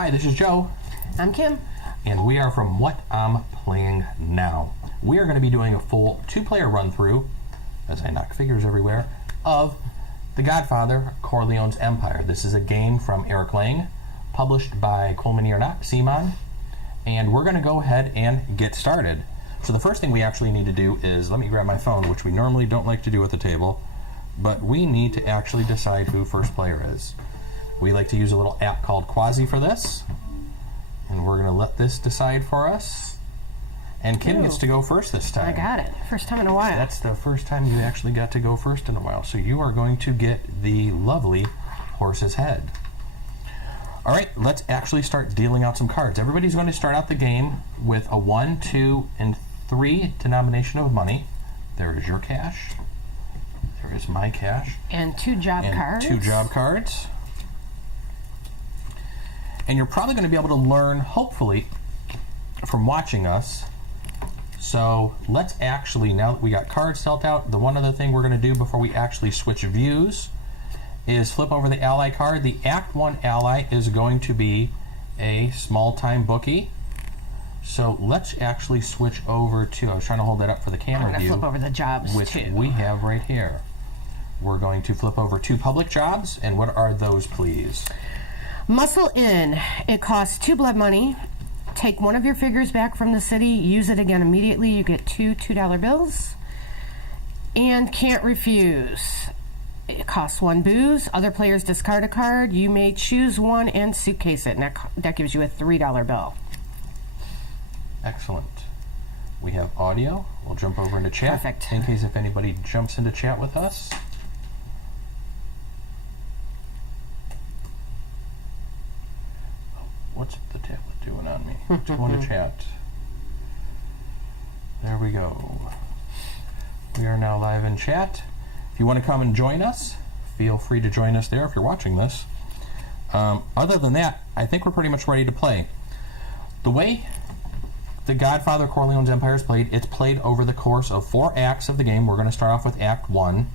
Hi, this is Joe. I'm Kim. And we are from What I'm Playing Now. We are going to be doing a full 2-player run-through, as I knock figures everywhere, of The Godfather, Corleone's Empire. This is a game from Eric Lang, published by Coleman or not, CMON. And we're going to go ahead and get started. So the first thing we actually need to do is, let me grab my phone, which we normally don't like to do at the table, but we need to actually decide who first player is. We like to use a little app called Quasi for this, and we're going to let this decide for us. And Kim gets to go first this time. I got it. First time in a while. That's the first time you actually got to go first in a while. So you are going to get the lovely horse's head. All right, let's actually start dealing out some cards. Everybody's going to start out the game with a 1, 2, and 3 denomination of money. There is your cash. There is my cash. And 2 job cards. 2 job cards. And you're probably going to be able to learn, hopefully, from watching us. So let's actually, now that we got cards dealt out, the one other thing we're going to do before we actually switch views is flip over the ally card. The Act 1 ally is going to be a small-time bookie. So let's actually switch over to, I was trying to hold that up for the camera view. Flip over the jobs which too. we have right here. We're going to flip over 2 public jobs, and what are those, please? Muscle in. It costs 2 blood money. Take one of your figures back from the city, use it again immediately. You get 2 $2 bills. And can't refuse. It costs 1 booze. Other players discard a card. You may choose one and suitcase it, and that gives you a $3 bill. Excellent. We have audio. We'll jump over into chat. Perfect. In case if anybody jumps into chat with us. What's the tablet doing on me? Let's go into chat. There we go. We are now live in chat. If you want to come and join us, feel free to join us there if you're watching this. Other than that, I think we're pretty much ready to play. The way The Godfather Corleone's Empire is played, it's played over the course of 4 acts of the game. We're going to start off with Act 1.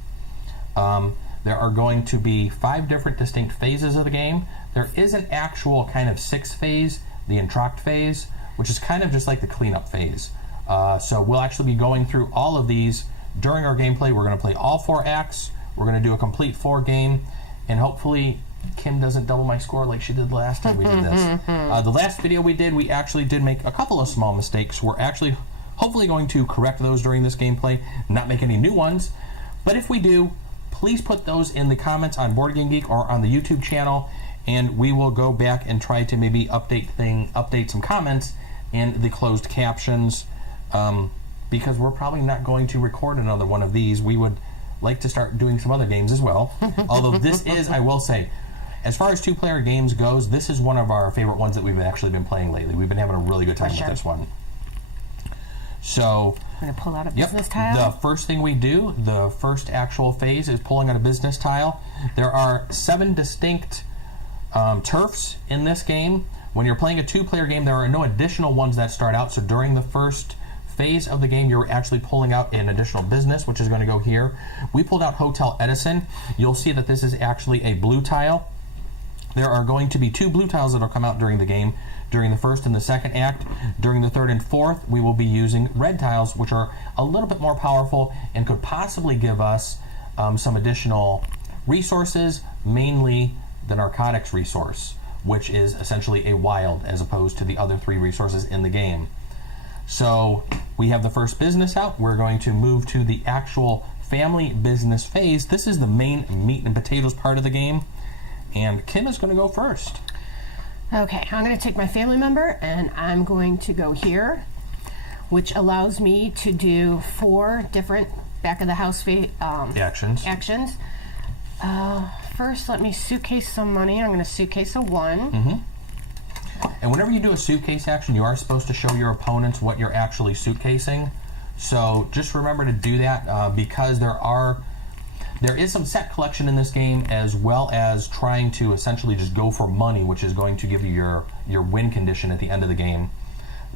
There are going to be 5 different distinct phases of the game. There is an actual kind of 6th phase, the entr'acte phase, which is kind of just like the cleanup phase. So we'll actually be going through all of these during our gameplay. We're going to play all 4 acts. We're going to do a complete 4 game, and hopefully Kim doesn't double my score like she did the last time we did this. The last video we did, we actually did make a couple of small mistakes. We're actually hopefully going to correct those during this gameplay, not make any new ones. But if we do, please put those in the comments on Board Game Geek or on the YouTube channel, and we will go back and try to maybe update some comments in the closed captions, because we're probably not going to record another one of these. We would like to start doing some other games as well. Although this is, I will say, as far as 2-player games goes, this is one of our favorite ones that we've actually been playing lately. We've been having a really good time with this one. So, I'm going to pull out a business tile. The first thing we do, the first actual phase, is pulling out a business tile. There are 7 distinct turfs in this game. When you're playing a 2-player game, there are no additional ones that start out. So during the first phase of the game, you're actually pulling out an additional business, which is going to go here. We pulled out Hotel Edison. You'll see that this is actually a blue tile. There are going to be 2 blue tiles that will come out during the game, during the first and the second act. During the third and fourth, we will be using red tiles, which are a little bit more powerful and could possibly give us some additional resources, mainly the narcotics resource, which is essentially a wild as opposed to the other 3 resources in the game. So we have the first business out. We're going to move to the actual family business phase. This is the main meat and potatoes part of the game, and Kim is going to go first. Okay, I'm going to take my family member, and I'm going to go here, which allows me to do 4 different back of the house actions. First, let me suitcase some money. I'm going to suitcase a 1. And whenever you do a suitcase action, you are supposed to show your opponents what you're actually suitcasing. So just remember to do that, because there is some set collection in this game, as well as trying to essentially just go for money, which is going to give you your win condition at the end of the game.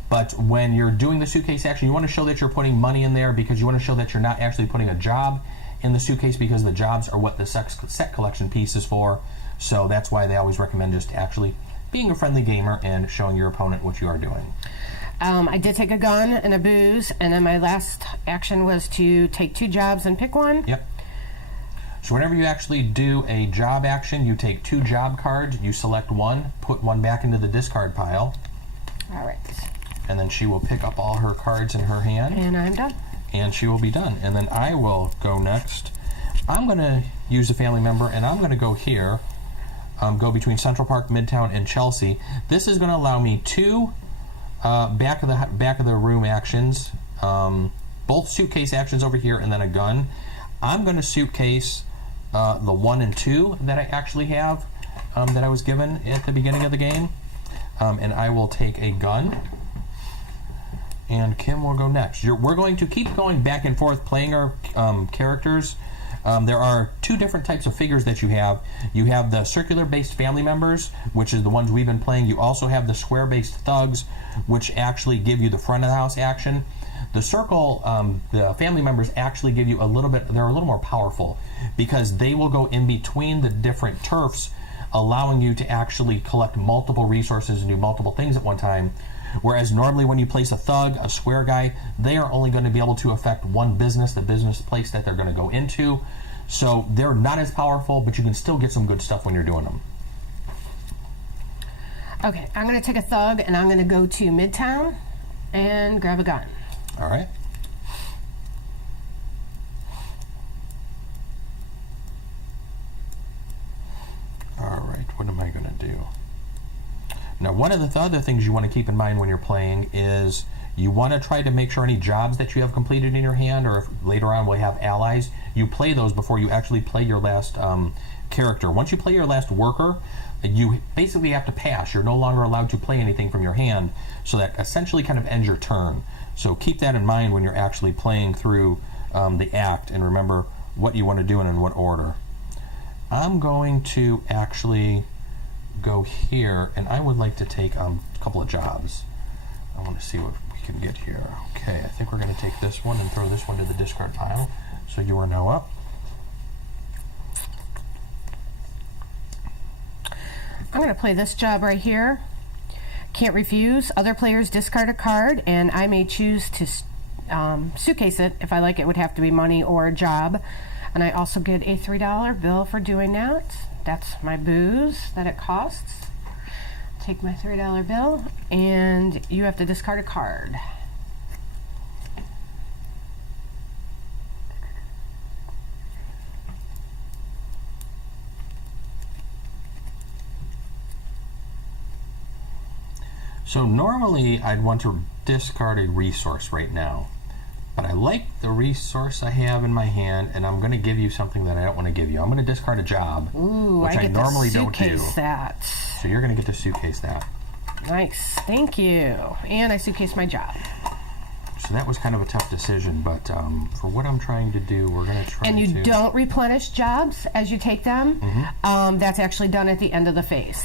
But when you're doing the suitcase action, you want to show that you're putting money in there, because you want to show that you're not actually putting a job in the suitcase, because the jobs are what the set collection piece is for. So that's why they always recommend just actually being a friendly gamer and showing your opponent what you are doing. I did take a gun and a booze, and then my last action was to take 2 jobs and pick one. Yep. So whenever you actually do a job action, you take 2 job cards, you select one, put one back into the discard pile. All right. And then she will pick up all her cards in her hand. And I'm done. And she will be done. And then I will go next. I'm going to use a family member, and I'm going to go here. Go between Central Park, Midtown, and Chelsea. This is going to allow me 2 back of the room actions, both suitcase actions over here, and then a gun. I'm going to suitcase the 1 and 2 that I actually have that I was given at the beginning of the game, and I will take a gun. And Kim will go next. We're going to keep going back and forth playing our characters. There are 2 different types of figures that you have. You have the circular-based family members, which is the ones we've been playing. You also have the square-based thugs, which actually give you the front-of-the-house action. The circle, the family members actually give you a little bit, they're a little more powerful because they will go in between the different turfs, allowing you to actually collect multiple resources and do multiple things at one time. Whereas normally when you place a thug, a square guy, they are only going to be able to affect one business, the business place that they're going to go into. So they're not as powerful, but you can still get some good stuff when you're doing them. Okay, I'm going to take a thug, and I'm going to go to Midtown and grab a gun. All right. All right, what am I going to do? Now, one of the other things you want to keep in mind when you're playing is you want to try to make sure any jobs that you have completed in your hand, or if later on we'll have allies, you play those before you actually play your last character. Once you play your last worker, you basically have to pass. You're no longer allowed to play anything from your hand, so that essentially kind of ends your turn. So keep that in mind when you're actually playing through the act, and remember what you want to do and in what order. I'm going to actually go here, and I would like to take a couple of jobs. I want to see what we can get here. Okay, I think we're going to take this one and throw this one to the discard pile. So you are now up. I'm going to play this job right here. Can't refuse. Other players discard a card, and I may choose to suitcase it. If I like it, would have to be money or a job. And I also get a $3 bill for doing that. That's my booze that it costs. Take my $3 bill, and you have to discard a card. So normally I'd want to discard a resource right now, but I like the resource I have in my hand, and I'm going to give you something that I don't want to give you. I'm going to discard a job, which I normally don't do. That. So you're going to get to suitcase that. Nice, thank you. And I suitcase my job. So that was kind of a tough decision, but for what I'm trying to do, we're going to try to... And you don't replenish jobs as you take them. Mm-hmm. That's actually done at the end of the phase.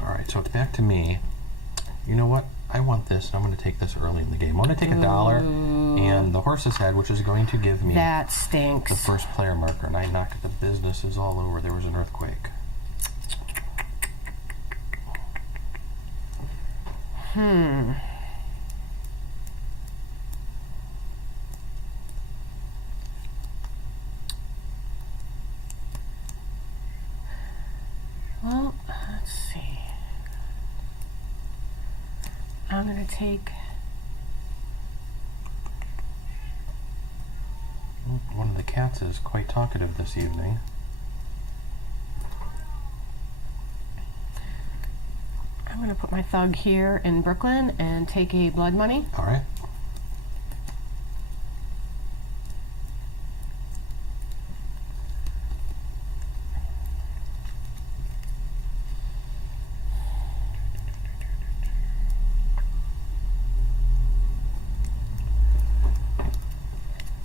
All right, so it's back to me. You know what? I want this, and I'm going to take this early in the game. I'm going to take $1 and the horse's head, which is going to give me... That stinks. ...the first player marker, and I knocked the businesses all over. There was an earthquake. Well, let's see. I'm going to take... One of the cats is quite talkative this evening. I'm going to put my thug here in Brooklyn and take a blood money. All right.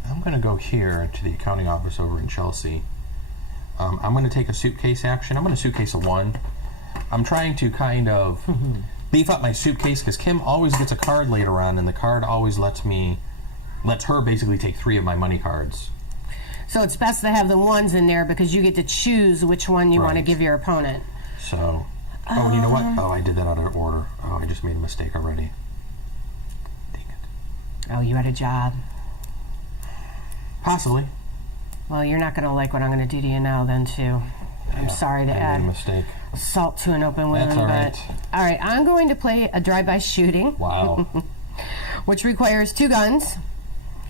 I'm going to go here to the accounting office over in Chelsea. I'm going to take a suitcase action. I'm going to suitcase a 1. I'm trying to kind of beef up my suitcase because Kim always gets a card later on, and the card always lets her basically take 3 of my money cards. So it's best to have the ones in there because you get to choose which one you want to give your opponent. So, you know what? Oh, I did that out of order. Oh, I just made a mistake already. Dang it. Oh, you had a job. Possibly. Well, you're not going to like what I'm going to do to you now then, too. I'm sorry to add made a mistake. salt to an open wound. That's all right. All right, I'm going to play a drive-by shooting. Wow. Which requires 2 guns.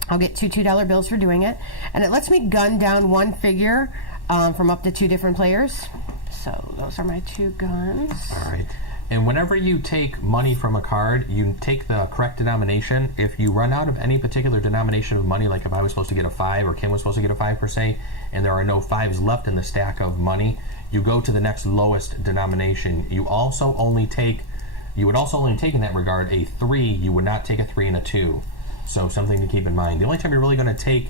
I'll get 2 $2 bills for doing it. And it lets me gun down one figure from up to 2 different players. So those are my 2 guns. All right. And whenever you take money from a card, you take the correct denomination. If you run out of any particular denomination of money, like if I was supposed to get a 5 or Kim was supposed to get a 5 per se, and there are no 5s left in the stack of money, you go to the next lowest denomination. You would also only take in that regard a 3. You would not take a 3 and a 2. So something to keep in mind. The only time you're really going to take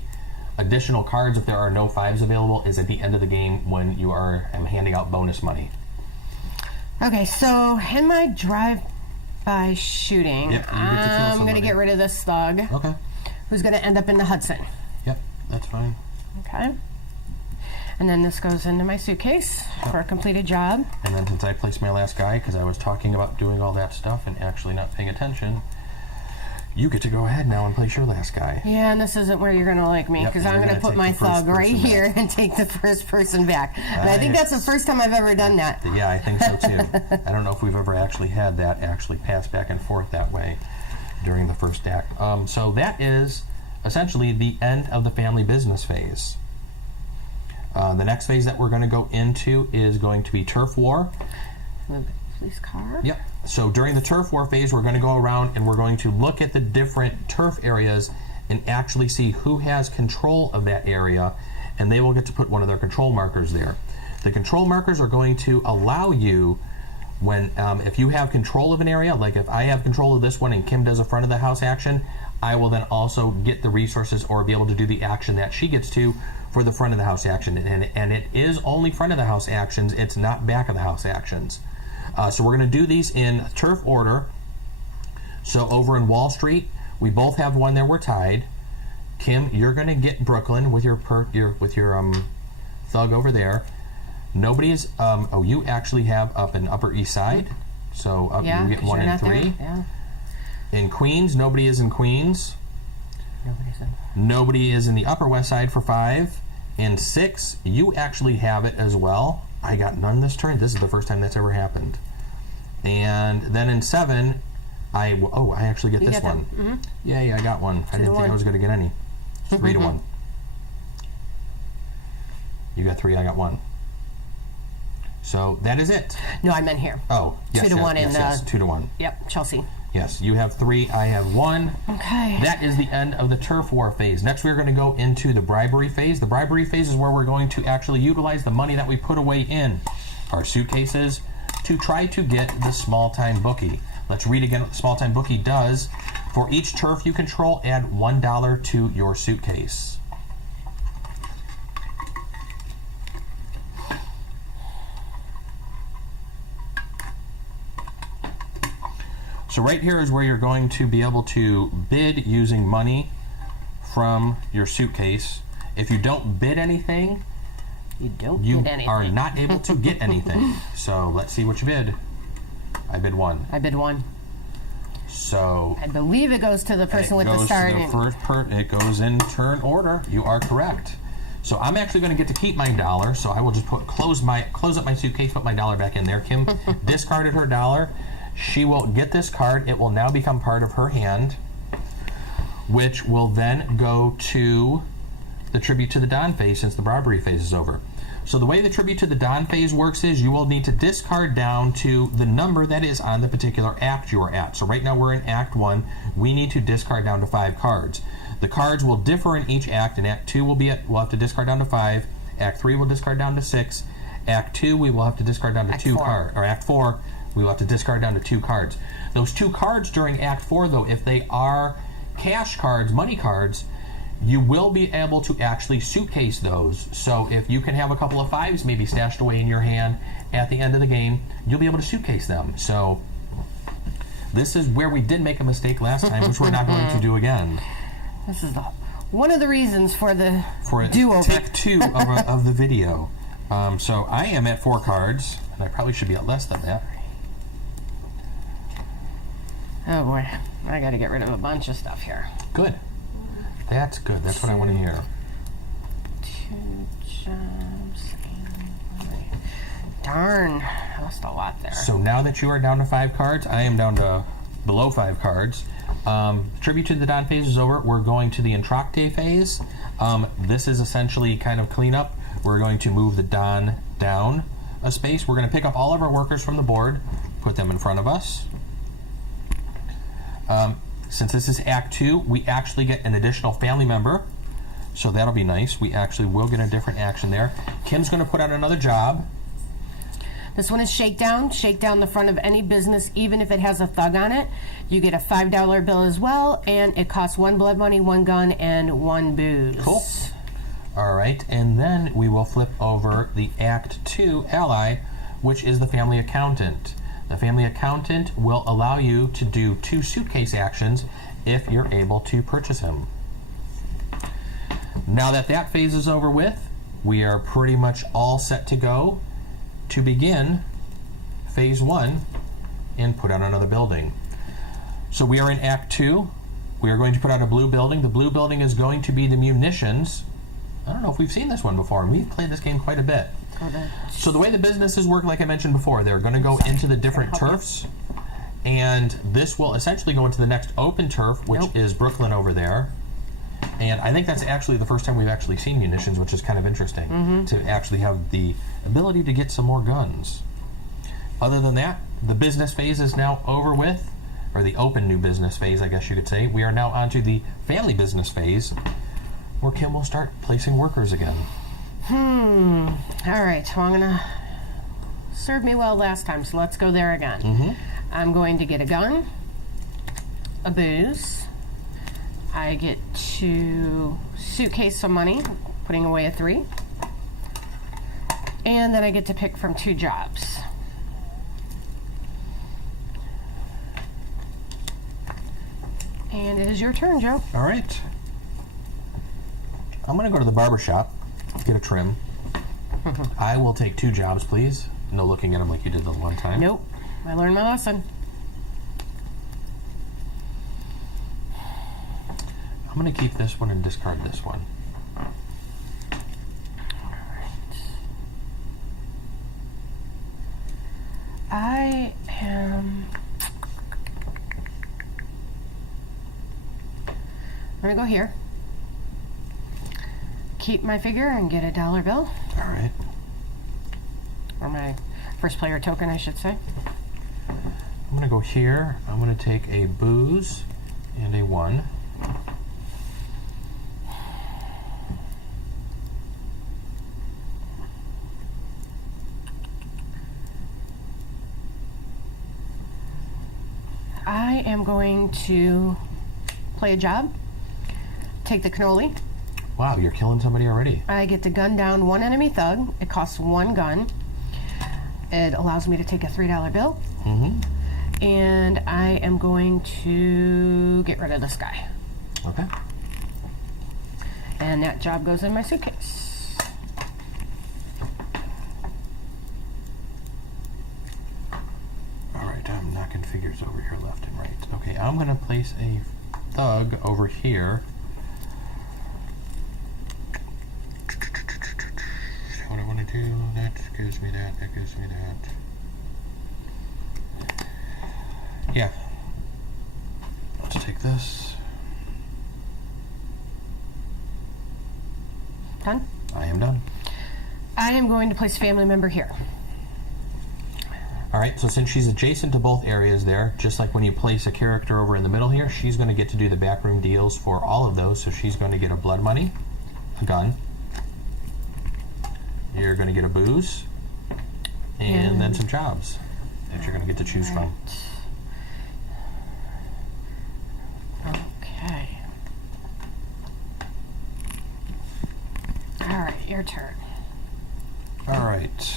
additional cards if there are no 5s available is at the end of the game when you are handing out bonus money. Okay, so in my drive-by shooting, I'm going to get rid of this thug. Okay. Who's going to end up in the Hudson. Yep, that's fine. Okay. And then this goes into my suitcase for a completed job. And then since I placed my last guy, because I was talking about doing all that stuff and actually not paying attention, you get to go ahead now and place your last guy. Yeah, and this isn't where you're going to like me, because I'm going to put my thug right here and take the first person back. And I think that's the first time I've ever done that. Yeah, I think so too. I don't know if we've ever actually had that actually pass back and forth that way during the first act. So that is essentially the end of the family business phase. The next phase that we're going to go into is going to be turf war. Move the police car. Yep. So during the turf war phase, we're going to go around and we're going to look at the different turf areas and actually see who has control of that area, and they will get to put one of their control markers there. The control markers are going to allow you, when if you have control of an area, like if I have control of this one and Kim does a front of the house action, I will then also get the resources or be able to do the action that she gets to for the front of the house action. And it is only front of the house actions, it's not back of the house actions. So we're going to do these in turf order. So over in Wall Street, we both have one that we're tied. Kim, you're going to get Brooklyn with your thug over there. Nobody is. You actually have up in Upper East Side. So you get 1 and 3. Yeah. In Queens, nobody is in Queens. Nobody is in the Upper West Side for 5. In 6, you actually have it as well. I got none this turn. This is the first time that's ever happened. And then in 7, I actually get this one. Mm-hmm. Yay, I got one. I didn't think I was going to get any. 3 to 1. You got 3, I got 1. So that is it. No, I meant here. Oh, yes, 2 to 1 yes, 2 to 1. Yep, Chelsea. Yes, you have 3, I have 1. Okay. That is the end of the turf war phase. Next, we're going to go into the bribery phase. The bribery phase is where we're going to actually utilize the money that we put away in our suitcases to try to get the small-time bookie. Let's read again what the small-time bookie does. For each turf you control, add $1 to your suitcase. So right here is where you're going to be able to bid using money from your suitcase. If you don't bid anything, you are not able to get anything. So let's see what you bid. I bid 1. I bid 1. So I believe it goes to the person with the start. It goes in turn order. You are correct. So I'm actually going to get to keep my $1. So I will just close up my suitcase, put my $1 back in there. Kim discarded her $1. She will get this card. It will now become part of her hand, which will then go to the tribute to the Don phase since the bribery phase is over. So the way the tribute to the Don phase works is you will need to discard down to the number that is on the particular act you are at. So right now we're in Act 1. We need to discard down to 5 cards. The cards will differ in each act. In Act 2 we'll have to discard down to 5. Act 3 will discard down to 6. Act 2 we will have to discard down to 2 cards. Or Act 4 we will have to discard down to 2 cards. Those 2 cards during Act 4 though, if they are cash cards, money cards, you will be able to actually suitcase those. So if you can have a couple of 5s maybe stashed away in your hand at the end of the game, you'll be able to suitcase them. So this is where we did make a mistake last time, which we're not going to do again. This is the one of the reasons for the for do-over. Tech 2 of the video. So I am at 4 cards, and I probably should be at less than that. Oh boy, I got to get rid of a bunch of stuff here. Good. That's good. That's what I want to hear. 2 jobs. Darn, I lost a lot there. So now that you are down to 5 cards, I am down to below 5 cards. Tribute to the Don phase is over. We're going to the Entracte phase. This is essentially kind of cleanup. We're going to move the Don down a space. We're going to pick up all of our workers from the board, put them in front of us. Since this is Act 2, we actually get an additional family member. So that'll be nice. We actually will get a different action there. Kim's going to put out another job. This one is shakedown. Shake down the front of any business, even if it has a thug on it. You get a $5 bill as well, and it costs 1 blood money, 1 gun, and 1 booze. Cool. All right, and then we will flip over the Act 2 ally, which is the family accountant. The family accountant will allow you to do 2 suitcase actions if you're able to purchase him. Now that that phase is over with, we are pretty much all set to go to begin phase 1 and put out another building. So we are in Act 2. We are going to put out a blue building. The blue building is going to be the munitions. I don't know if we've seen this one before. We've played this game quite a bit. So the way the businesses work, like I mentioned before, they're going to go into the different turfs, and this will essentially go into the next open turf, which is Brooklyn over there. And I think that's actually the first time we've actually seen munitions, which is kind of interesting, to actually have the ability to get some more guns. Other than that, the business phase is now over with, or the open new business phase, I guess you could say. We are now onto the family business phase, where Kim will start placing workers again. All right, so I'm going to serve me well last time, so let's go there again. I'm going to get a gun, a booze. I get to suitcase some money, putting away a 3. And then I get to pick from 2 jobs. And it is your turn, Joe. All right. I'm going to go to the barber shop, get a trim. I will take 2 jobs, please. No looking at them like you did the one time. Nope. I learned my lesson. I'm going to keep this one and discard this one. I am... I'm going to go here. Keep my figure and get a $1 bill. All right. Or my first player token, I should say. I'm going to go here. I'm going to take a booze and a 1. I am going to play a job, take the cannoli. Wow, you're killing somebody already. I get to gun down 1 enemy thug. It costs 1 gun. It allows me to take a $3 bill. And I am going to get rid of this guy. Okay. And that job goes in my suitcase. All right, I'm knocking figures over here left and right. Okay, I'm going to place a thug over here. What I want to do, that gives me that, that gives me that. Yeah. Let's take this. Done? I am done. I am going to place a family member here. All right, so since she's adjacent to both areas there, just like when you place a character over in the middle here, she's going to get to do the backroom deals for all of those. So she's going to get a blood money, a gun. You're going to get a booze, and then some jobs that you're going to get to choose from. Okay. All right, your turn. All right.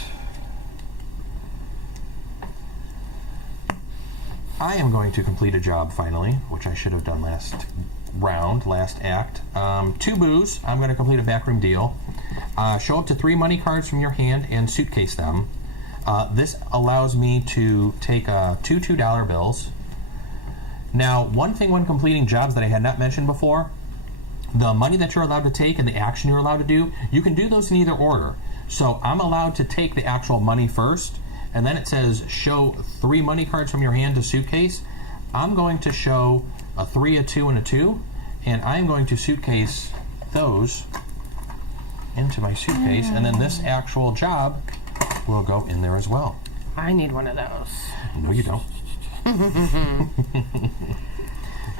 I am going to complete a job finally, which I should have done last round, last act. 2 booze. I'm going to complete a backroom deal. Show up to 3 money cards from your hand and suitcase them. This allows me to take 2 $2 bills. Now, one thing when completing jobs that I had not mentioned before, the money that you're allowed to take and the action you're allowed to do, you can do those in either order. So I'm allowed to take the actual money first, and then it says show 3 money cards from your hand to suitcase. I'm going to show a 3, a 2, and a 2, and I'm going to suitcase those into my suitcase, and then this actual job will go in there as well. I need one of those. No, you don't.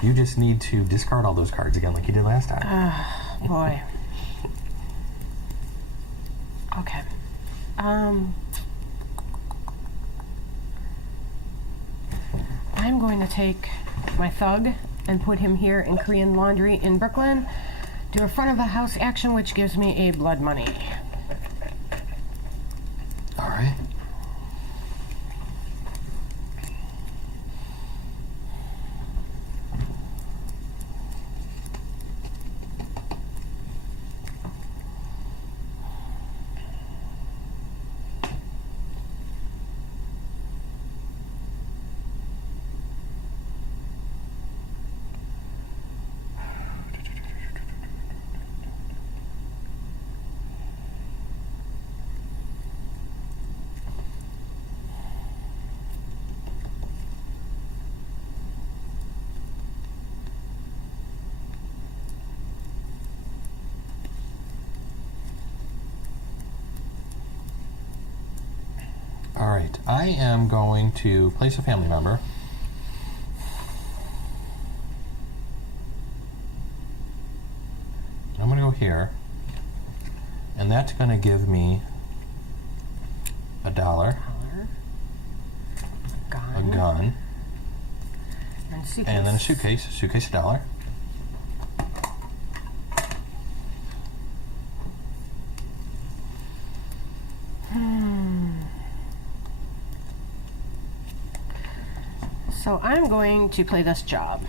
You just need to discard all those cards again like you did last time. Boy. Okay. I'm going to take my thug and put him here in Korean Laundry in Brooklyn. Do a front of the house action, which gives me a blood money. All right. All right, I am going to place a family member. I'm going to go here, and that's going to give me $1, a gun, and then a suitcase $1. So I'm going to play this job.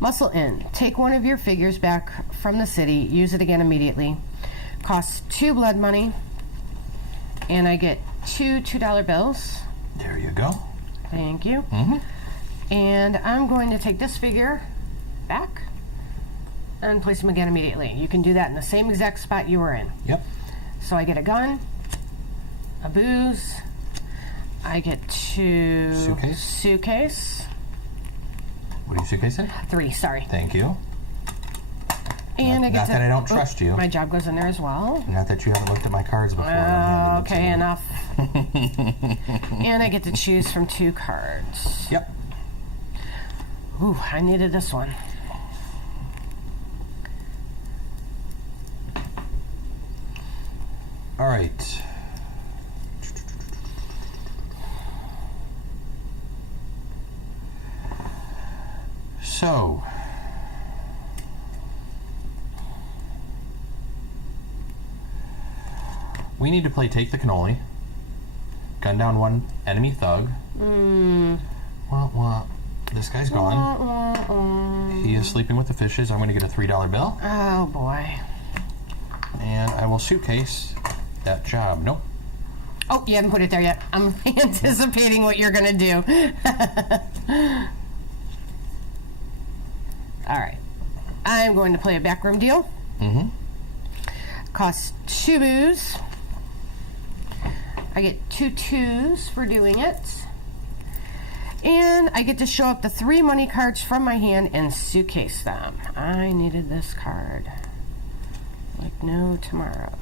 Muscle in. Take one of your figures back from the city. Use it again immediately. Costs 2 blood money. And I get 2 $2 bills. There you go. Thank you. Mm-hmm. And I'm going to take this figure back and place him again immediately. You can do that in the same exact spot you were in. Yep. So I get a gun, a booze, I get 2 suitcase. What are you suitcasing? 3, sorry. Thank you. And I get not that I don't trust you. My job goes in there as well. Not that you haven't looked at my cards before. Okay, enough. And I get to choose from 2 cards. Yep. Ooh, I needed this one. All right. So, we need to play Take the Cannoli, gun down 1 enemy thug. This guy's gone. He is sleeping with the fishes. I'm going to get a $3 bill. Oh, boy. And I will suitcase that job. Nope. Oh, you haven't put it there yet. I'm anticipating what you're going to do. All right. I'm going to play a backroom deal. Mm-hmm. Costs 2 booze. I get 2 2s for doing it. And I get to show up the 3 money cards from my hand and suitcase them. I needed this card like no tomorrow.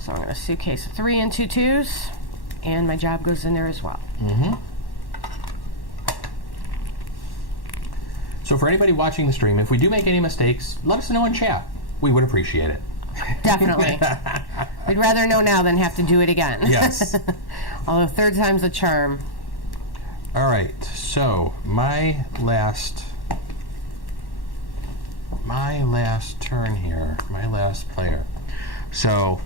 So I'm going to suitcase 3 and 2 2s, and my job goes in there as well. Mm-hmm. So for anybody watching the stream, if we do make any mistakes, let us know in chat. We would appreciate it. Definitely. We'd rather know now than have to do it again. Yes. Although 3rd time's a charm. All right, so my last turn here, my last player. So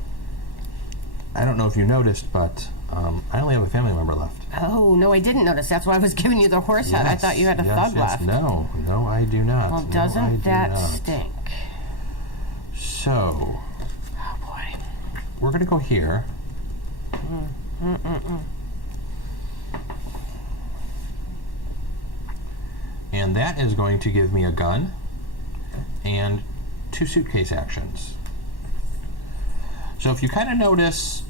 I don't know if you noticed, but I only have a family member left. Oh, no, I didn't notice. That's why I was giving you the horse head. I thought you had a thug left. No, I do not. Well, doesn't that stink? So, oh boy, we're going to go here. And that is going to give me a gun and 2 suitcase actions. So if you kind of notice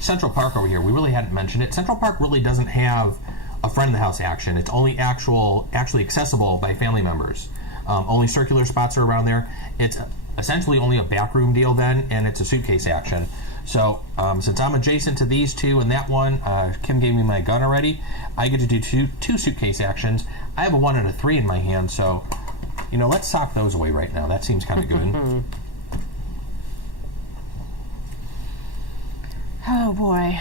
Central Park over here, we really hadn't mentioned it. Central Park really doesn't have a friend in the house action. It's only actually accessible by family members. Only circular spots are around there. It's essentially only a backroom deal then, and it's a suitcase action. So since I'm adjacent to these two and that one, Kim gave me my gun already, I get to do two suitcase actions. I have a 1 and a 3 in my hand, so let's sock those away right now. That seems kind of good. Oh boy.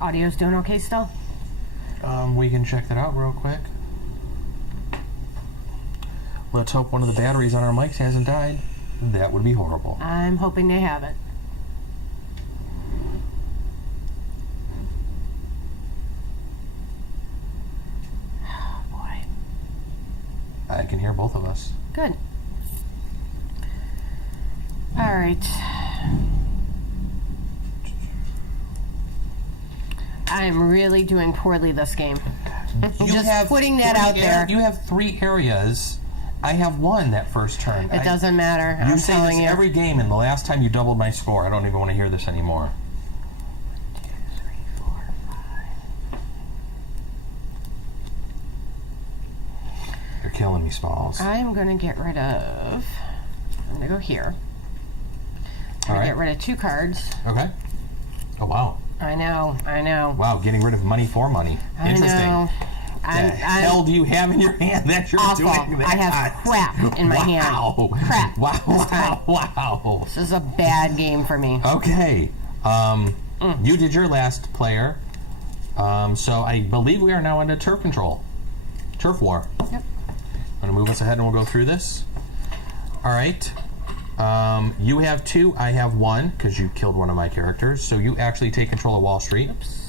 Audio's doing okay still? We can check that out real quick. Let's hope one of the batteries on our mics hasn't died. That would be horrible. I'm hoping they haven't. Oh boy. I can hear both of us. Good. All right. I'm really doing poorly this game. Just putting that out there. You have 3 areas. I have 1 that first turn. It doesn't matter. You say this every game, and the last time you doubled my score. I don't even want to hear this anymore. 1, 2, 3, 4, 5. You're killing me, Smalls. I'm going to get rid of... I'm going to go here. I'm going to get rid of 2 cards. Okay. Oh, wow. I know. Wow, getting rid of money for money. Interesting. I know. What the hell do you have in your hand that you're awful. doing that? I have crap in my hand. Crap. Wow. This is a bad game for me. Okay. You did your last player. So I believe we are now into turf control. Turf war. Yep. I'm going to move us ahead and we'll go through this. All right. You have 2, I have 1, because you killed one of my characters. So you actually take control of Wall Street. Oops.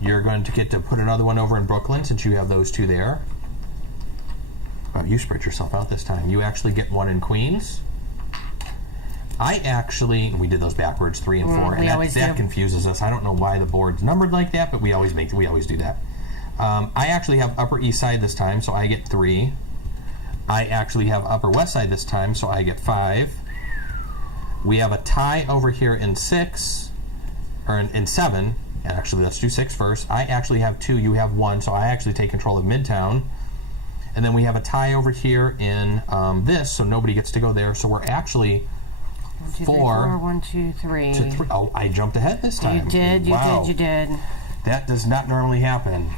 You're going to get to put another one over in Brooklyn, since you have those 2 there. Oh, you spread yourself out this time. You actually get 1 in Queens. We did those backwards, 3 and 4, and that confuses us. I don't know why the board's numbered like that, but we always do that. I actually have Upper East Side this time, so I get 3. I actually have Upper West Side this time, so I get 5. We have a tie over here in 6, or in 7. Actually, let's do 6 first. I actually have 2, you have 1, so I actually take control of Midtown. And then we have a tie over here in this, so nobody gets to go there. So we're actually 1, 2, 3, 4. 1, 2, 3. 3. Oh, I jumped ahead this time. You did. That does not normally happen.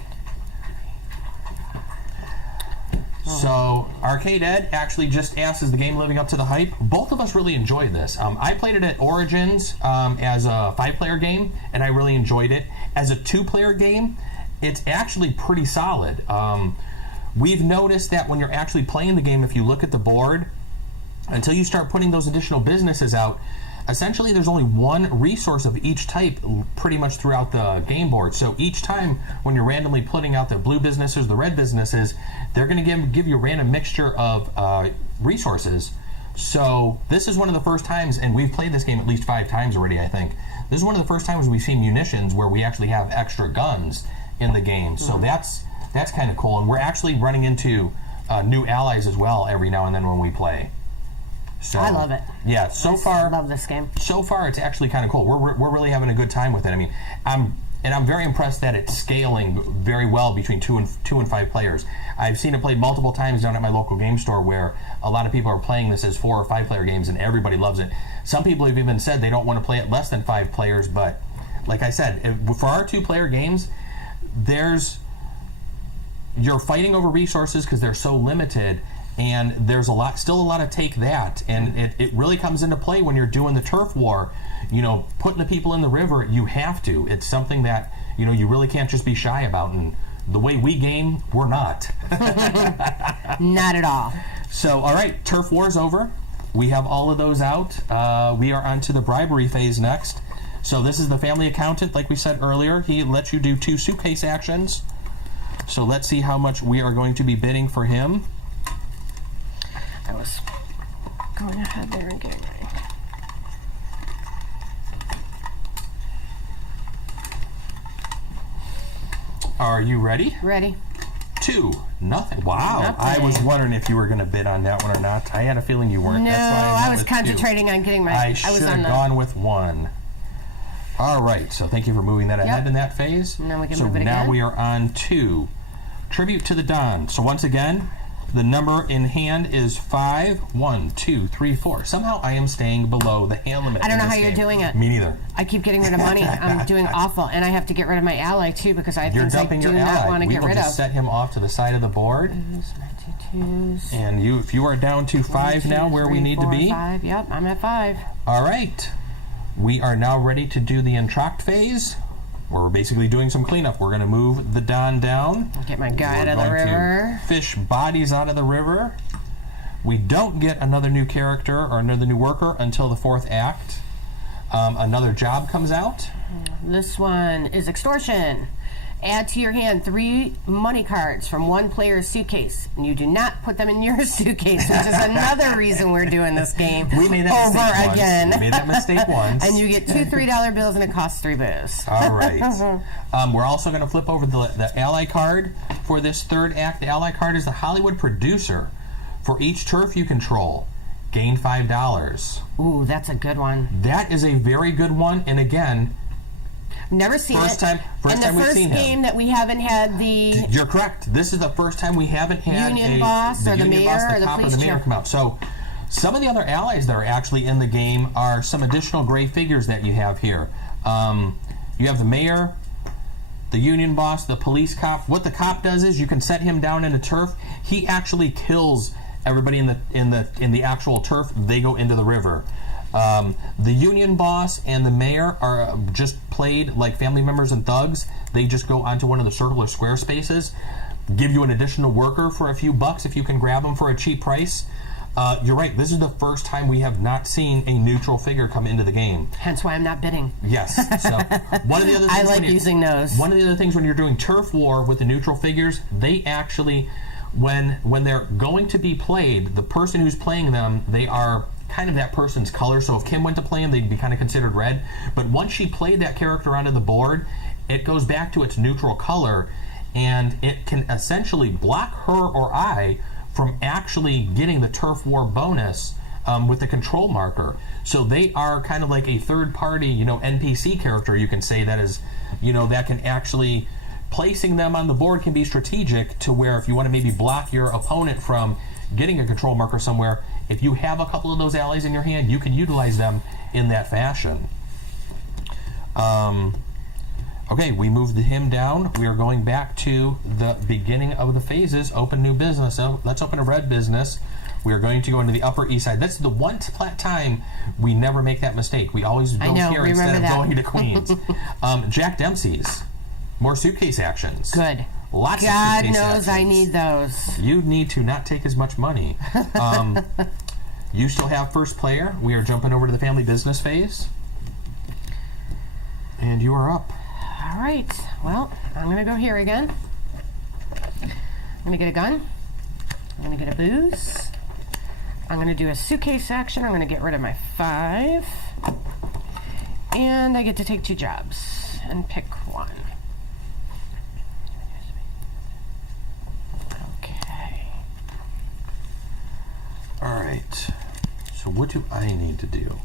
So, Arcade Ed actually just asked, is the game living up to the hype? Both of us really enjoyed this. I played it at Origins as a 5-player game, and I really enjoyed it. As a 2-player game, it's actually pretty solid. We've noticed that when you're actually playing the game, if you look at the board, until you start putting those additional businesses out, essentially there's only 1 resource of each type pretty much throughout the game board. So each time when you're randomly putting out the blue businesses, the red businesses, they're going to give you a random mixture of resources. So this is one of the first times, and we've played this game at least 5 times already, I think. This is one of the first times we've seen munitions where we actually have extra guns in the game. So that's kind of cool. And we're actually running into new allies as well every now and then when we play. So, I love it. Yeah, I love this game. So far, it's actually kind of cool. We're really having a good time with it. I mean, I'm very impressed that it's scaling very well between 2 and 5 players. I've seen it played multiple times down at my local game store where a lot of people are playing this as 4 or 5 player games, and everybody loves it. Some people have even said they don't want to play it less than 5 players, but like I said, for our 2-player games, you're fighting over resources because they're so limited. And there's still a lot of take that, and it really comes into play when you're doing the turf war. Putting the people in the river, you have to. It's something that you really can't just be shy about and the way we game, we're not. Not at all. So, all right, turf war's over. We have all of those out. We are on to the bribery phase next. So this is the family accountant, like we said earlier. He lets you do 2 suitcase actions. So let's see how much we are going to be bidding for him. I was going ahead there and getting ready. Are you ready? Ready. 2, nothing. Wow. Nothing. I was wondering if you were going to bid on that one or not. I had a feeling you weren't. No, That's why I I went was with 2. concentrating on getting my... I should have gone with 1. All right, so thank you for moving that ahead in that phase. Now we can so move it now again. we are on 2. Tribute to the Don. So once again, the number in hand is 5. 1, 2, 3, 4. Somehow I am staying below the hand limit. I don't know in how this you're game. doing it. Me neither. I keep getting rid of money. I'm doing awful. And I have to get rid of my ally, too, because I have You're things I dumping do your not ally. want to We get will rid just of. set him off to the side of the board. And if you are down to 5 now, where we need to be. 5. Yep, I'm at 5. All right. We are now ready to do the entract phase, where we're basically doing some cleanup. We're going to move the Don down. Get my guy out of the We're going river. to fish bodies out of the river. We don't get another new character or another new worker until the 4th act. Another job comes out. This one is Extortion. Add to your hand 3 money cards from one player's suitcase. And you do not put them in your suitcase, which is another reason we're doing this game We made that mistake over once. again. We made that mistake once. And you get 2 $3 bills and it costs 3 booze. All right. We're also going to flip over the ally card for this 3rd act. The ally card is the Hollywood producer. For each turf you control, gain $5. Ooh, that's a good one. That is a very good one. And again, Never seen First it. time we've seen him. And the first game that we haven't had the you're correct. This is the first time we haven't had Union boss or the union mayor boss, or the cop, police or the mayor chief. come out. So some of the other allies that are actually in the game are some additional gray figures that you have here. You have the mayor, the union boss, the police cop. What the cop does is you can set him down in a turf. He actually kills everybody in the actual turf. They go into the river. The union boss and the mayor are just played like family members and thugs. They just go onto one of the circle or square spaces, give you an additional worker for a few bucks if you can grab them for a cheap price. You're right, this is the first time we have not seen a neutral figure come into the game. Hence why I'm not bidding. Yes. So one of the other things I like using those. One of the other things when you're doing turf war with the neutral figures, they actually, when they're going to be played, the person who's playing them, they are kind of that person's color. So if Kim went to play him, they'd be kind of considered red. But once she played that character onto the board, it goes back to its neutral color, and it can essentially block her or I from actually getting the turf war bonus with the control marker. So they are kind of like a third party, NPC character, you can say, that is, that can actually, placing them on the board can be strategic to where if you want to maybe block your opponent from getting a control marker somewhere, if you have a couple of those allies in your hand, you can utilize them in that fashion. Okay, we moved him down. We are going back to the beginning of the phases. Open new business. So let's open a red business. We are going to go into the Upper East Side. That's the one time we never make that mistake. We always go here instead of going to Queens. Jack Dempsey's. More suitcase actions. Good. Lots God of suitcase knows I actions. need those. You need to not take as much money. You still have first player. We are jumping over to the family business phase. And you are up. All right. Well, I'm going to go here again. I'm going to get a gun. I'm going to get a booze. I'm going to do a suitcase action. I'm going to get rid of my 5. And I get to take 2 jobs and pick one. Okay. All right. So what do I need to do?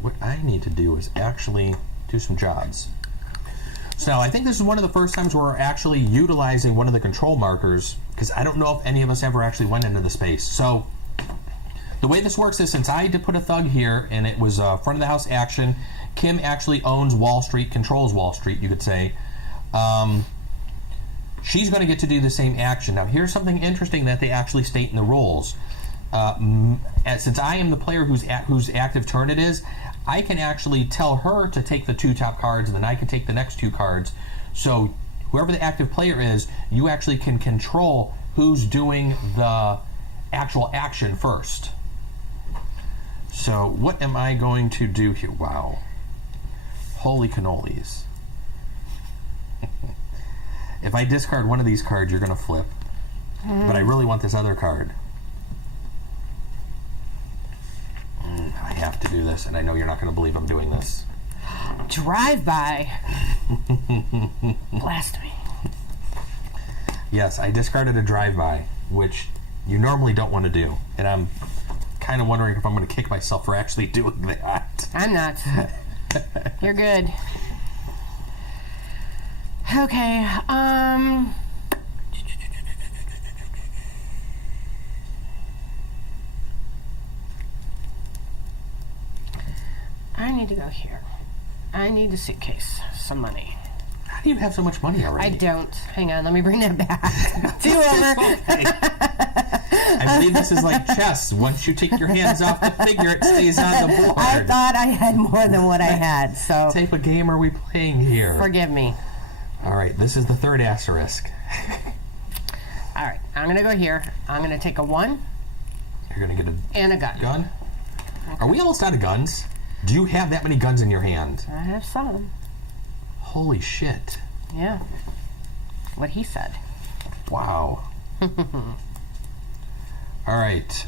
What I need to do is actually do some jobs. So now I think this is one of the first times we're actually utilizing one of the control markers, because I don't know if any of us ever actually went into the space. So the way this works is, since I did put a thug here and it was front of the house action, Kim actually owns Wall Street, controls Wall Street, you could say. She's going to get to do the same action. Now here's something interesting that they actually state in the rules. Since I am the player whose active turn it is, I can actually tell her to take the 2 top cards, and then I can take the next 2 cards. So whoever the active player is, you actually can control who's doing the actual action first. So what am I going to do here? Wow. Holy cannolis. If I discard one of these cards, you're going to flip. But I really want this other card. I have to do this, and I know you're not going to believe I'm doing this. Drive-by. Blast me. Yes, I discarded a drive-by, which you normally don't want to do. And I'm kind of wondering if I'm going to kick myself for actually doing that. I'm not. You're good. Okay, I need to go here. I need a suitcase, some money. How do you have so much money already? I don't. Hang on, let me bring that back. 2 over. Okay. I believe this is like chess. Once you take your hands off the figure, it stays on the board. I thought I had more than what I had, so What type of game are we playing here? forgive me. All right, this is the third asterisk. All right, I'm going to go here. I'm going to take a 1 You're going to get a and a gun. gun? Are we almost out of guns? Do you have that many guns in your hand? I have some. Holy shit. Yeah. What he said. Wow. All right.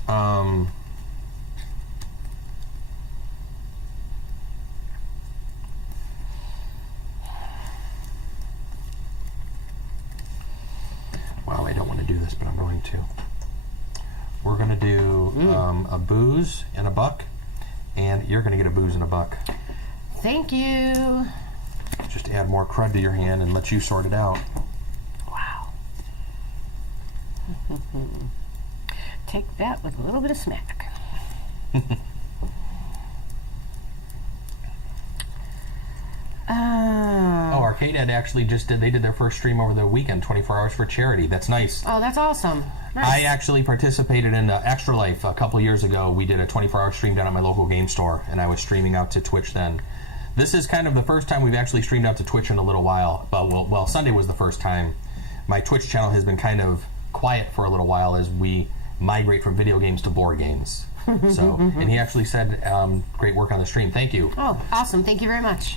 Wow, I don't want to do this, but I'm going to. We're going to do a booze and a buck, and you're going to get a booze and a buck. Thank you. Just add more crud to your hand and let you sort it out. Wow. Take that with a little bit of smack. Oh, Arcade Ed actually they did their first stream over the weekend, 24 hours for charity. That's nice. Oh, that's awesome. Nice. I actually participated in Extra Life a couple years ago. We did a 24-hour stream down at my local game store, and I was streaming out to Twitch then. This is kind of the first time we've actually streamed out to Twitch in a little while. But well, Sunday was the first time. My Twitch channel has been kind of quiet for a little while as we migrate from video games to board games. So, and he actually said, great work on the stream. Thank you. Oh, awesome. Thank you very much.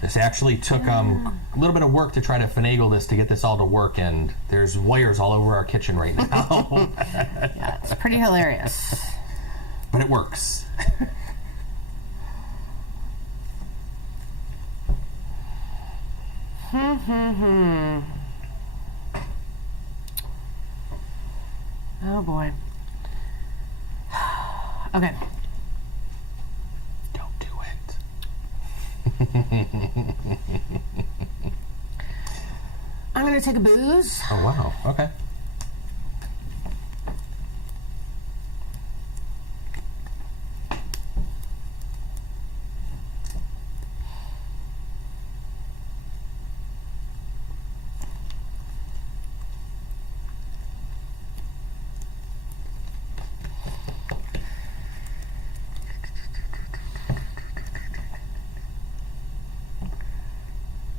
This actually took a little bit of work to try to finagle this to get this all to work, and there's wires all over our kitchen right now. Yeah, it's pretty hilarious. But it works. Oh boy. Okay. Don't do it. I'm gonna take a booze. Oh wow. Okay.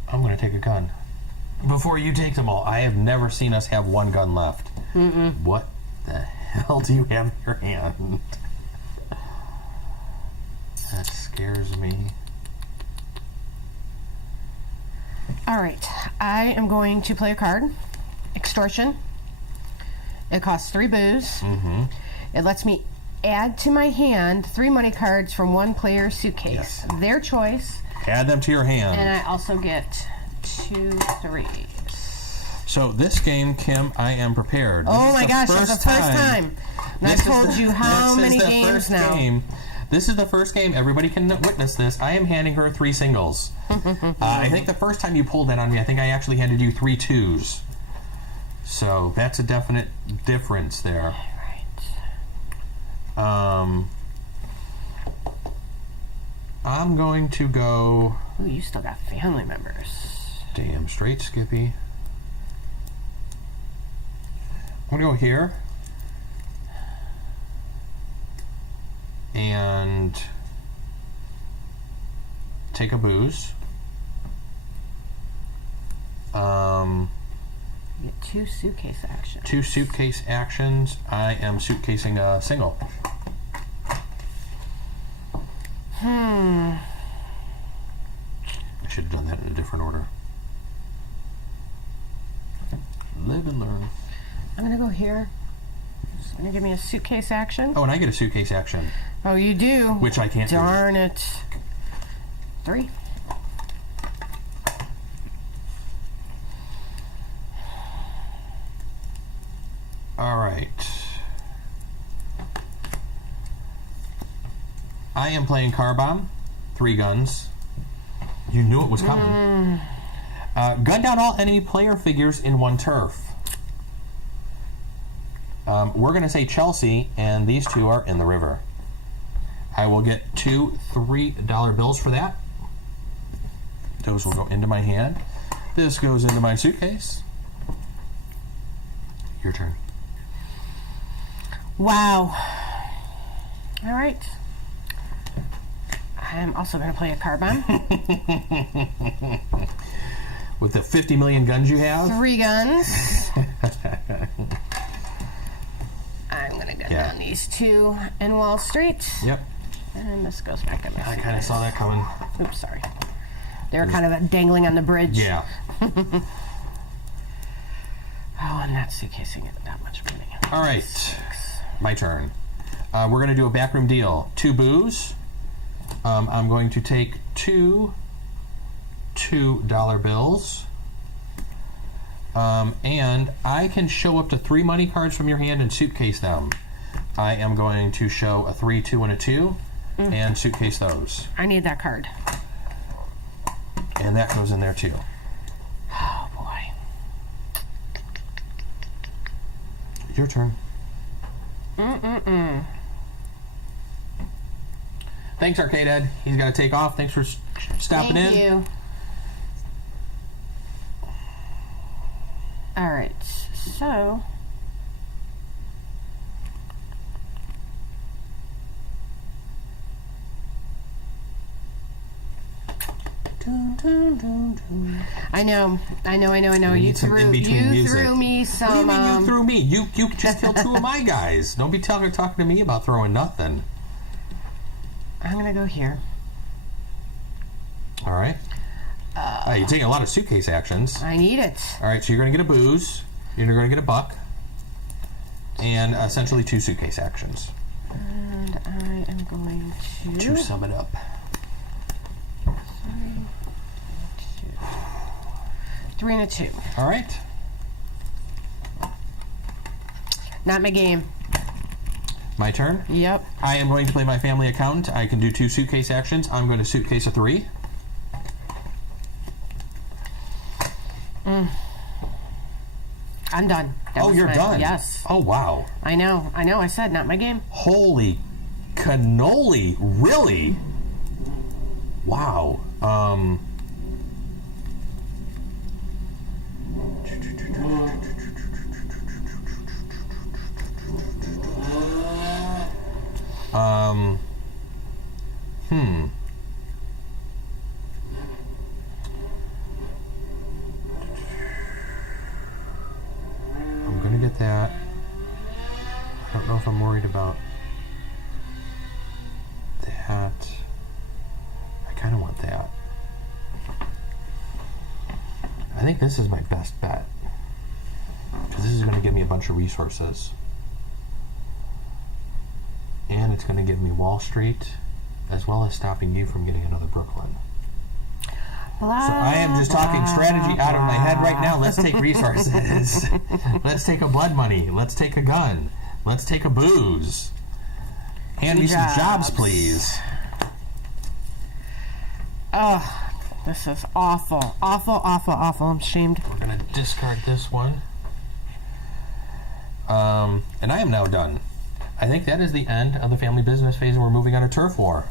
I'm going to take a gun. Before you take them all, I have never seen us have one gun left. What the hell do you have in your hand? That scares me. All right. I am going to play a card. Extortion. It costs 3 booze. It lets me add to my hand 3 money cards from one player's suitcase. Yes. Their choice. Add them to your hand. And I also get 2 3s. So this game, Kim, I am prepared. Oh my gosh, it's the first time. And I've told you how many games now. This is the first game. Everybody can witness this. I am handing her 3 singles. I think the first time you pulled that on me, I think I actually handed you 3 2s. So that's a definite difference there. Right. I'm going to go... Ooh, you still got family members. Damn straight, Skippy. I'm going to go here. And take a booze. You get 2 suitcase actions. 2 suitcase actions. I am suitcasing a single. Hmm. I should have done that in a different order. Live and learn. I'm going to go here. It's going to give me a suitcase action. Oh, and I get a suitcase action. Oh, you do? Which I can't do. Darn it. 3. All right. I am playing Car Bomb. 3 guns. You knew it was coming. Gun down all enemy player figures in 1 turf. We're going to say Chelsea, and these 2 are in the river. I will get 2 $3 bills for that. Those will go into my hand. This goes into my suitcase. Your turn. Wow. All right. I'm also going to play a car bomb. With the 50 million guns you have? 3 guns. I'm going to go down these 2 in Wall Street. Yep. And this goes back in my I kind of saw that coming. Oops, sorry. They were kind of dangling on the bridge. Yeah. Oh, I'm not suitcasing it that much money. All right. 6. My turn. We're going to do a backroom deal. 2 booze. I'm going to take 2 $2 bills. And I can show up to 3 money cards from your hand and suitcase them. I am going to show a 3, 2, and a 2 and suitcase those. I need that card. And that goes in there too. Oh, boy. Your turn. Thanks, Arcade Ed. He's got to take off. Thanks for stopping in. Thank you. All right, so I know. You threw me some. What do you mean you threw me? You just killed 2 of my guys. Don't be talking to me about throwing nothing. I'm gonna go here. All right. You're taking a lot of suitcase actions. I need it. All right, so you're going to get a booze, you're going to get a buck, and essentially 2 suitcase actions. And I am going to sum it up. 3 and a 2. All right. Not my game. My turn? Yep. I am going to play my family accountant. I can do 2 suitcase actions. I'm going to suitcase a 3. I'm done. Oh, you're done? Yes. Oh, wow. I know. I said not my game. Holy cannoli. Really? Wow. I'm gonna get that. I don't know if I'm worried about that. I kind of want that. I think this is my best bet, because this is going to give me a bunch of resources. And it's going to give me Wall Street, as well as stopping you from getting another Brooklyn. Blah, So I am just talking strategy out of my head right now. Let's take resources. Let's take a blood money. Let's take a gun. Let's take a booze. Hand me some jobs, please. Oh, this is awful. Awful. I'm ashamed. We're going to discard this one. And I am now done. I think that is the end of the family business phase, and we're moving on to turf war.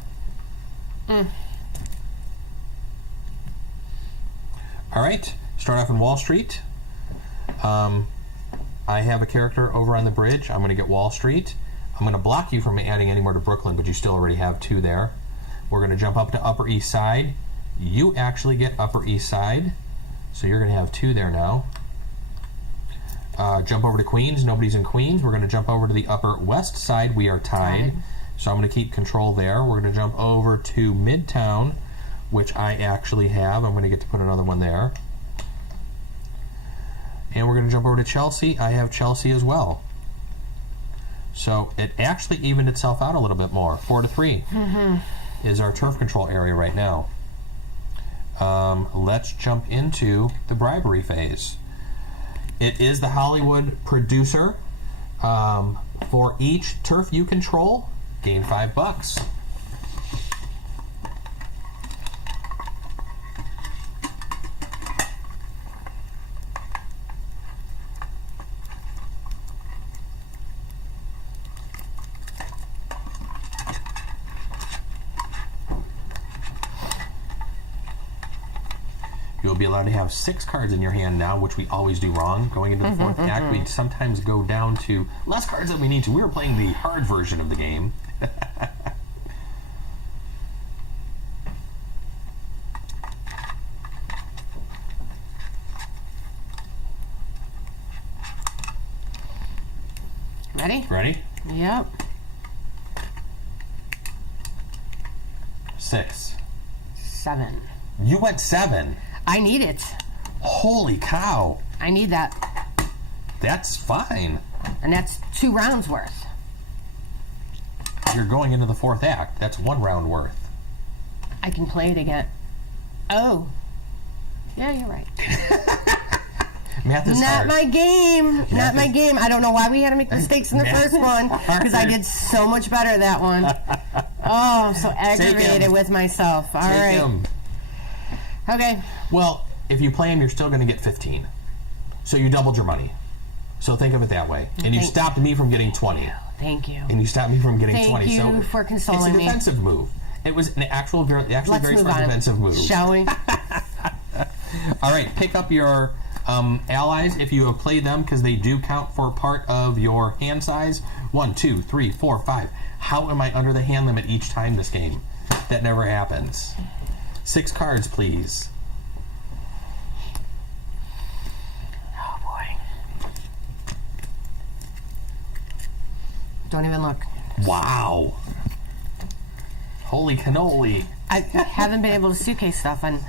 All right, start off in Wall Street. I have a character over on the bridge. I'm going to get Wall Street. I'm going to block you from adding any more to Brooklyn, but you still already have 2 there. We're going to jump up to Upper East Side. You actually get Upper East Side, So you're going to have 2 there now. Jump over to Queens. Nobody's in Queens. We're going to jump over to the Upper West Side. We are tied. So I'm going to keep control there. We're going to jump over to Midtown, which I actually have. I'm going to get to put another one there. And we're going to jump over to Chelsea. I have Chelsea as well. So it actually evened itself out a little bit more. 4-3 is our turf control area right now. Let's jump into the bribery phase. It is the Hollywood producer. For each turf you control, gain $5. You'll be allowed to have 6 cards in your hand now, which we always do wrong. Going into the 4th act, we sometimes go down to less cards than we need to. We were playing the hard version of the game. Ready? Ready? Yep. 6. 7. You went 7. I need it. Holy cow. I need that. That's fine. And that's 2 rounds worth. You're going into the 4th act. That's 1 round worth. I can play it again. Oh. Yeah, you're right. Math is hard. Not my game. Not my game. I don't know why we had to make mistakes in the first one, because I did so much better that one. Oh, I'm so aggravated with myself. All right. Okay. Well, if you play him, you're still going to get 15. So you doubled your money. So think of it that way. And you stopped me from getting 20. Thank you. And you stopped me from getting 20. Thank you so for consoling me. It's a me. defensive move. It was an actually very smart defensive move. Shall we? All right, pick up your allies if you have played them, because they do count for part of your hand size. 1, 2, 3, 4, 5. How am I under the hand limit each time this game? That never happens. 6 cards, please. Oh boy. Don't even look. Wow. Holy cannoli. I haven't been able to suitcase stuff, and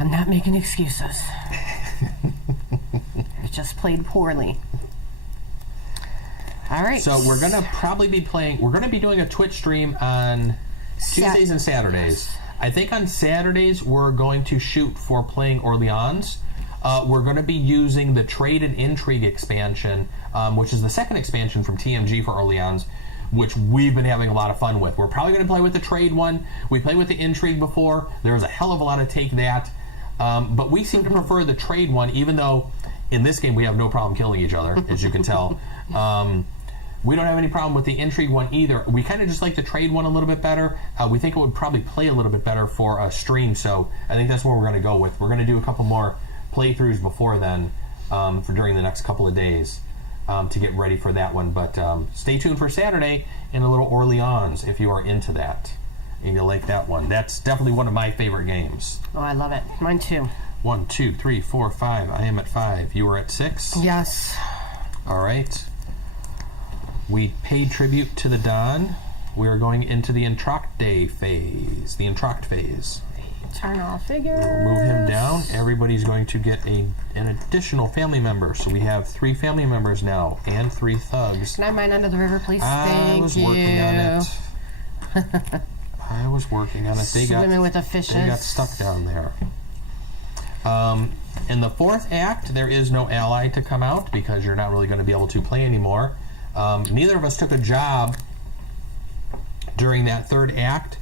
I'm not making excuses. I just played poorly. All right. So we're going to probably be we're going to be doing a Twitch stream on Tuesdays and Saturdays. Yes. I think on Saturdays we're going to shoot for playing Orleans. We're going to be using the Trade and Intrigue expansion, which is the 2nd expansion from TMG for Orleans, which we've been having a lot of fun with. We're probably going to play with the Trade one. We played with the Intrigue before. There was a hell of a lot of take that. But we seem to prefer the Trade one, even though in this game we have no problem killing each other, as you can tell. We don't have any problem with the Intrigue one either. We kind of just like the Trade one a little bit better. We think it would probably play a little bit better for a stream, so I think that's what we're going to go with. We're going to do a couple more playthroughs before then, for during the next couple of days, to get ready for that one. But stay tuned for Saturday in a little Orleans if you are into that and you like that one. That's definitely one of my favorite games. Oh, I love it. Mine too. 1, 2, 3, 4, 5. I am at 5. You are at 6? Yes. All right. We paid tribute to the Don. We are going into the Entract phase. The Entract phase. Turn off figures. We'll move him down. Everybody's going to get an additional family member. So we have 3 family members now and 3 thugs. Can I have mine under the river, please? I was working on it. I was working on it. Swimming with the fishes. They got stuck down there. In the 4th act, there is no ally to come out because you're not really going to be able to play anymore. Neither of us took a job during that 3rd act,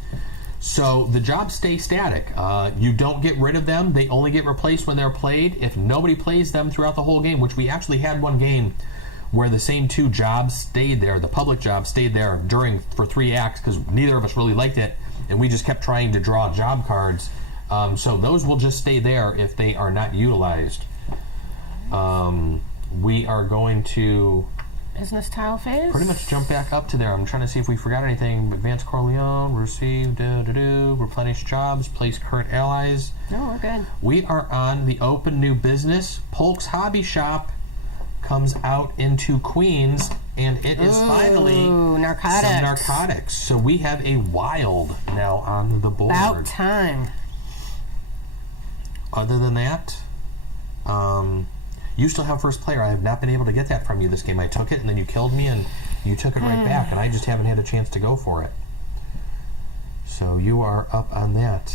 so the jobs stay static. You don't get rid of them. They only get replaced when they're played. If nobody plays them throughout the whole game, which we actually had one game where the same 2 jobs stayed there, the public job stayed there for 3 acts because neither of us really liked it, and we just kept trying to draw job cards. So those will just stay there if they are not utilized. We are going to business tile phase. Pretty much jump back up to there. I'm trying to see if we forgot anything. Advance Corleone, receive, replenish jobs, place current allies. No, we're good. We are on the open new business. Polk's Hobby Shop comes out into Queens, and it is finally narcotics. Some narcotics. So we have a wild now on the board. About time. Other than that, you still have first player. I have not been able to get that from you this game. I took it, and then you killed me, and you took it right back, and I just haven't had a chance to go for it. So you are up on that.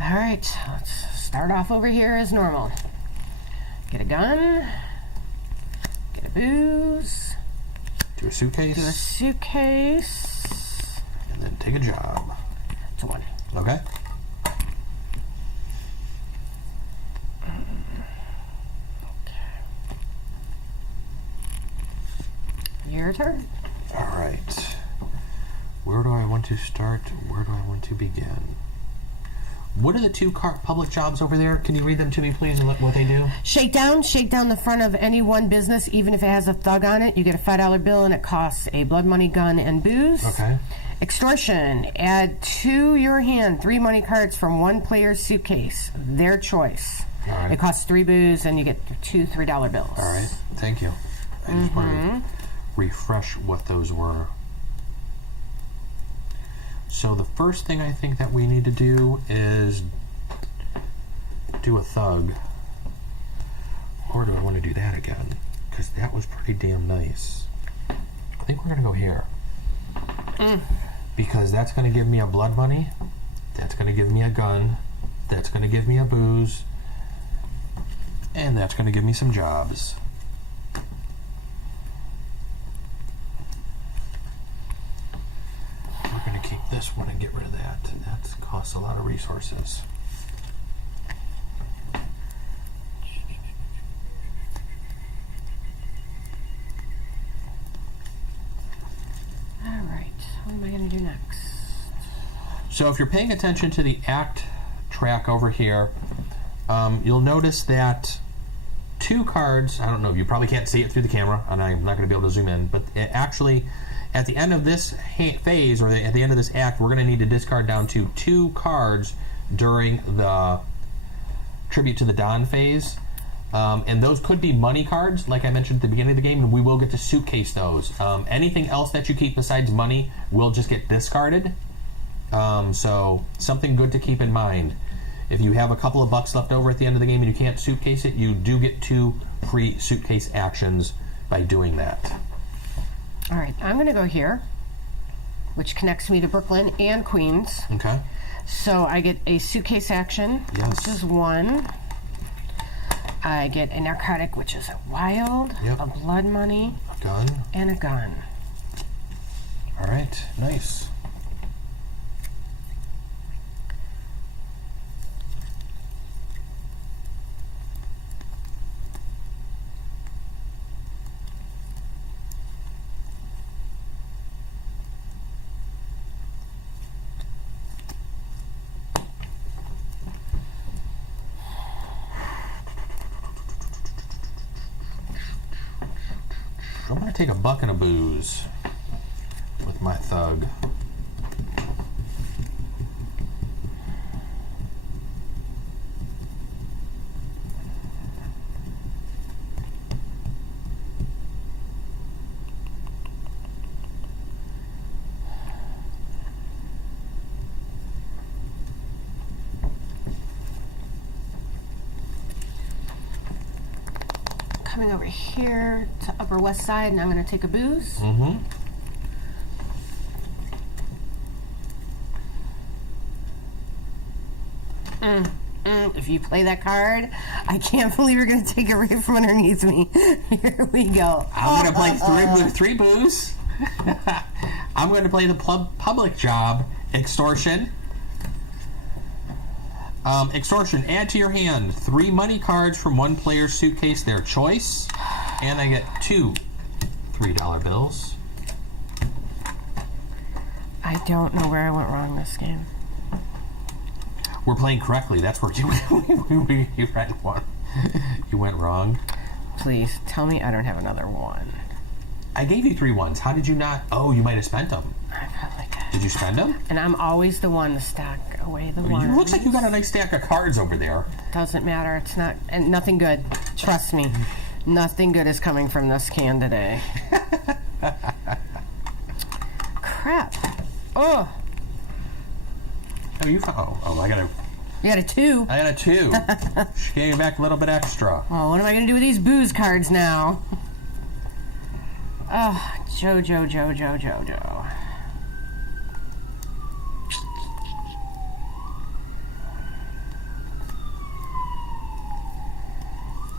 All right, let's start off over here as normal. Get a gun. Get a booze. Do a suitcase. Do a suitcase. And then take a job. It's 1. Okay. Your turn. All right. Where do I want to start? Where do I want to begin? What are the 2 public jobs over there? Can you read them to me, please, and look what they do? Shake down the front of any one business, even if it has a thug on it. You get a $5 bill, and it costs a blood money, gun, and booze. Okay. Extortion. Add to your hand 3 money cards from one player's suitcase. Their choice. All right. It costs 3 booze, and you get 2 $3 bills. All right. Thank you. I just wanted to refresh what those were. So the first thing I think that we need to do is do a thug. Or do I want to do that again? Because that was pretty damn nice. I think we're going to go here. Because that's going to give me a blood money. That's going to give me a gun. That's going to give me a booze. And that's going to give me some jobs. We're going to keep this one and get rid of that. That costs a lot of resources. Alright, what am I going to do next? So if you're paying attention to the act track over here, you'll notice that 2 cards, I don't know, you probably can't see it through the camera, and I'm not going to be able to zoom in, but it actually, at the end of this phase, or at the end of this act, we're going to need to discard down to 2 cards during the Tribute to the Don phase. And those could be money cards, like I mentioned at the beginning of the game, and we will get to suitcase those. Anything else that you keep besides money will just get discarded. So something good to keep in mind. If you have a couple of bucks left over at the end of the game and you can't suitcase it, you do get 2 free suitcase actions by doing that. All right, I'm going to go here, which connects me to Brooklyn and Queens. Okay. So I get a suitcase action, Yes. which is 1. I get a narcotic, which is a wild, Yep. a blood money, A gun. and a gun. All right. Nice. I'm going to take a buck and a booze with my thug. Coming over here to Upper West Side, and I'm going to take a booze. Mm-hmm. If you play that card, I can't believe you're going to take it right from underneath me. Here we go. I'm going to play three booze. I'm going to play the public job, Extortion. Extortion, add to your hand 3 money cards from one player's suitcase, their choice. And I get 2 $3 bills. I don't know where I went wrong this game. We're playing correctly. That's where you went wrong. You went wrong. Please, tell me I don't have another 1. I gave you 3 ones. How did you not? Oh, you might have spent them. I probably did. Did you spend them? And I'm always the one to stack away the ones. You looks like you got a nice stack of cards over there. Doesn't matter. It's not, and nothing good. Trust me. Nothing good is coming from this can today. Crap. Oh. Have you found? Oh, I got a. You got a 2. I got a 2. She gave back a little bit extra. Oh, what am I going to do with these booze cards now? Oh, Joe.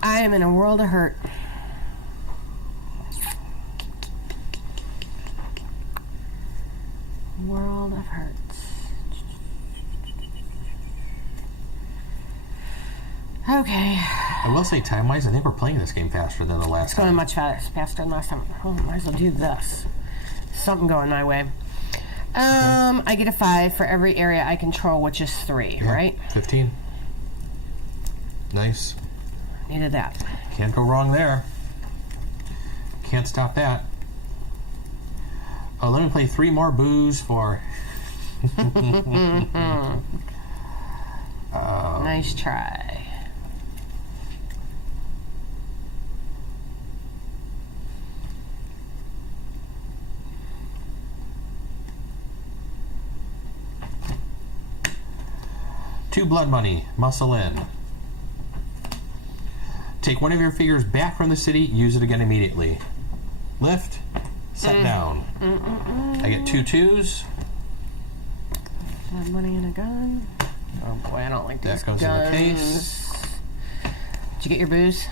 I am in a world of hurt. World of hurts. Okay. I will say, time-wise, I think we're playing this game faster than the last It's going time. much faster than last time. Oh, might as well do this. Something going my way. I get a 5 for every area I control, which is 3, Yeah, right? 15. Nice. Needed that. Can't go wrong there. Can't stop that. Oh, let me play 3 more boos for... Nice try. Two blood money. Muscle in. Take one of your figures back from the city. Use it again immediately. Lift. Set down. I get 2 2s. Blood money and a gun. Oh boy, I don't like these That goes guns. in the case. Did you get your booze?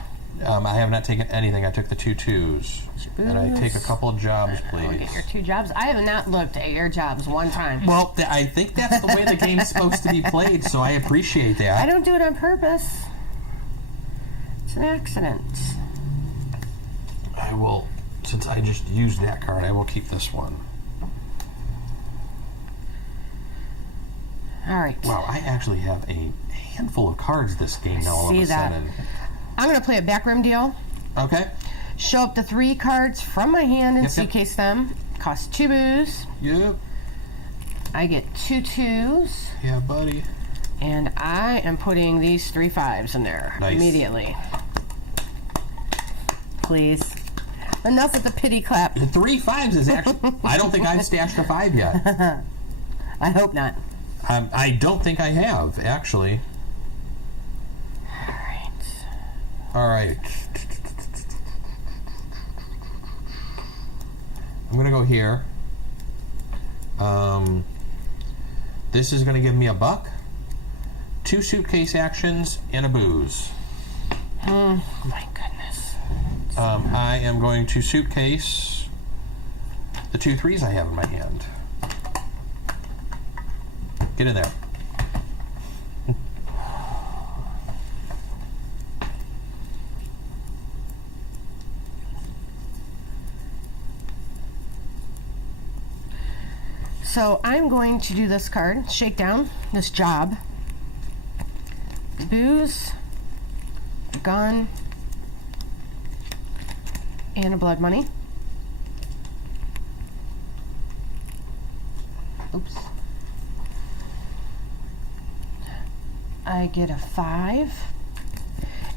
I have not taken anything. I took the 2 2s. And I take a couple of jobs, I'll please. get your 2 jobs. I have not looked at your jobs one time. Well, I think that's the way the game's supposed to be played, so I appreciate I that. don't do it on purpose. It's an accident. I will, since I just used that card, I will keep this one. All right. Wow, I actually have a handful of cards this game now all of See a that. sudden. I'm going to play a backroom deal. Okay. Show up the 3 cards from my hand and Yep, yep. suitcase them. Cost 2 booze. Yep. I get 2 2s. Yeah, buddy. And I am putting these 3 5s in there Nice. immediately. Please. Enough with the pity clap. The 3 5s is actually... I don't think I've stashed a 5 yet. I hope not. I don't think I have, actually. All right. All right. I'm going to go here. This is going to give me a buck, 2 suitcase actions, and a booze. Oh my goodness. I am going to suitcase the 2 3s I have in my hand. Get in there. So I'm going to do this card, shakedown, this job. Booze, a gun, and a blood money. Oops. I get a 5.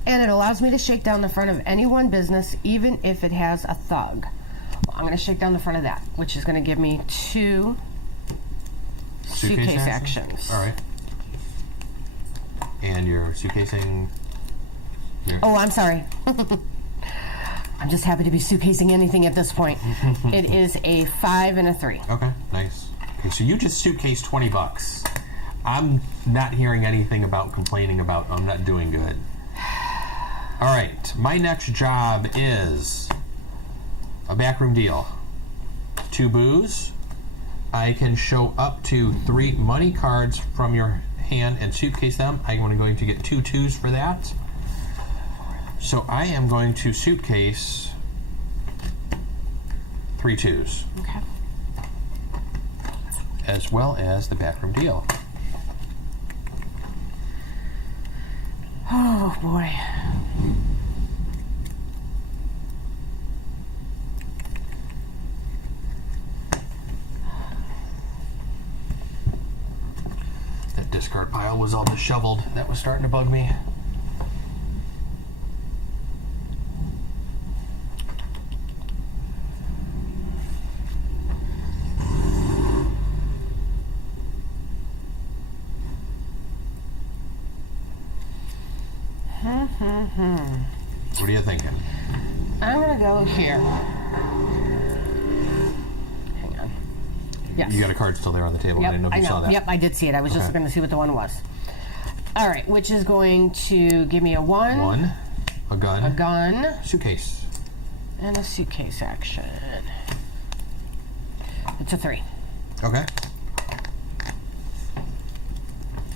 And it allows me to shake down the front of any one business, even if it has a thug. Well, I'm going to shake down the front of that, which is going to give me 2 suitcase actions. All right. And you're suitcasing... Oh, I'm sorry. I'm just happy to be suitcasing anything at this point. It is a 5 and a 3. Okay, nice. Okay, so you just suitcase $20. I'm not hearing anything about complaining about I'm not doing good. All right, my next job is a backroom deal. 2 booze. I can show up to 3 money cards from your hand and suitcase them. I'm going to get 2 2s for that. So I am going to suitcase 3 2s. Okay. As well as the backroom deal. Oh, boy. discard pile was all disheveled. That was starting to bug me. What are you thinking? I'm gonna go here. Hang on. Yes. You got a card still there on the table. Yep, I didn't know if you saw that. Yep, I did see it. I was just looking to see what the one was. All right, which is going to give me a 1. 1, a gun. A gun. Suitcase. And a suitcase action. It's a 3. Okay.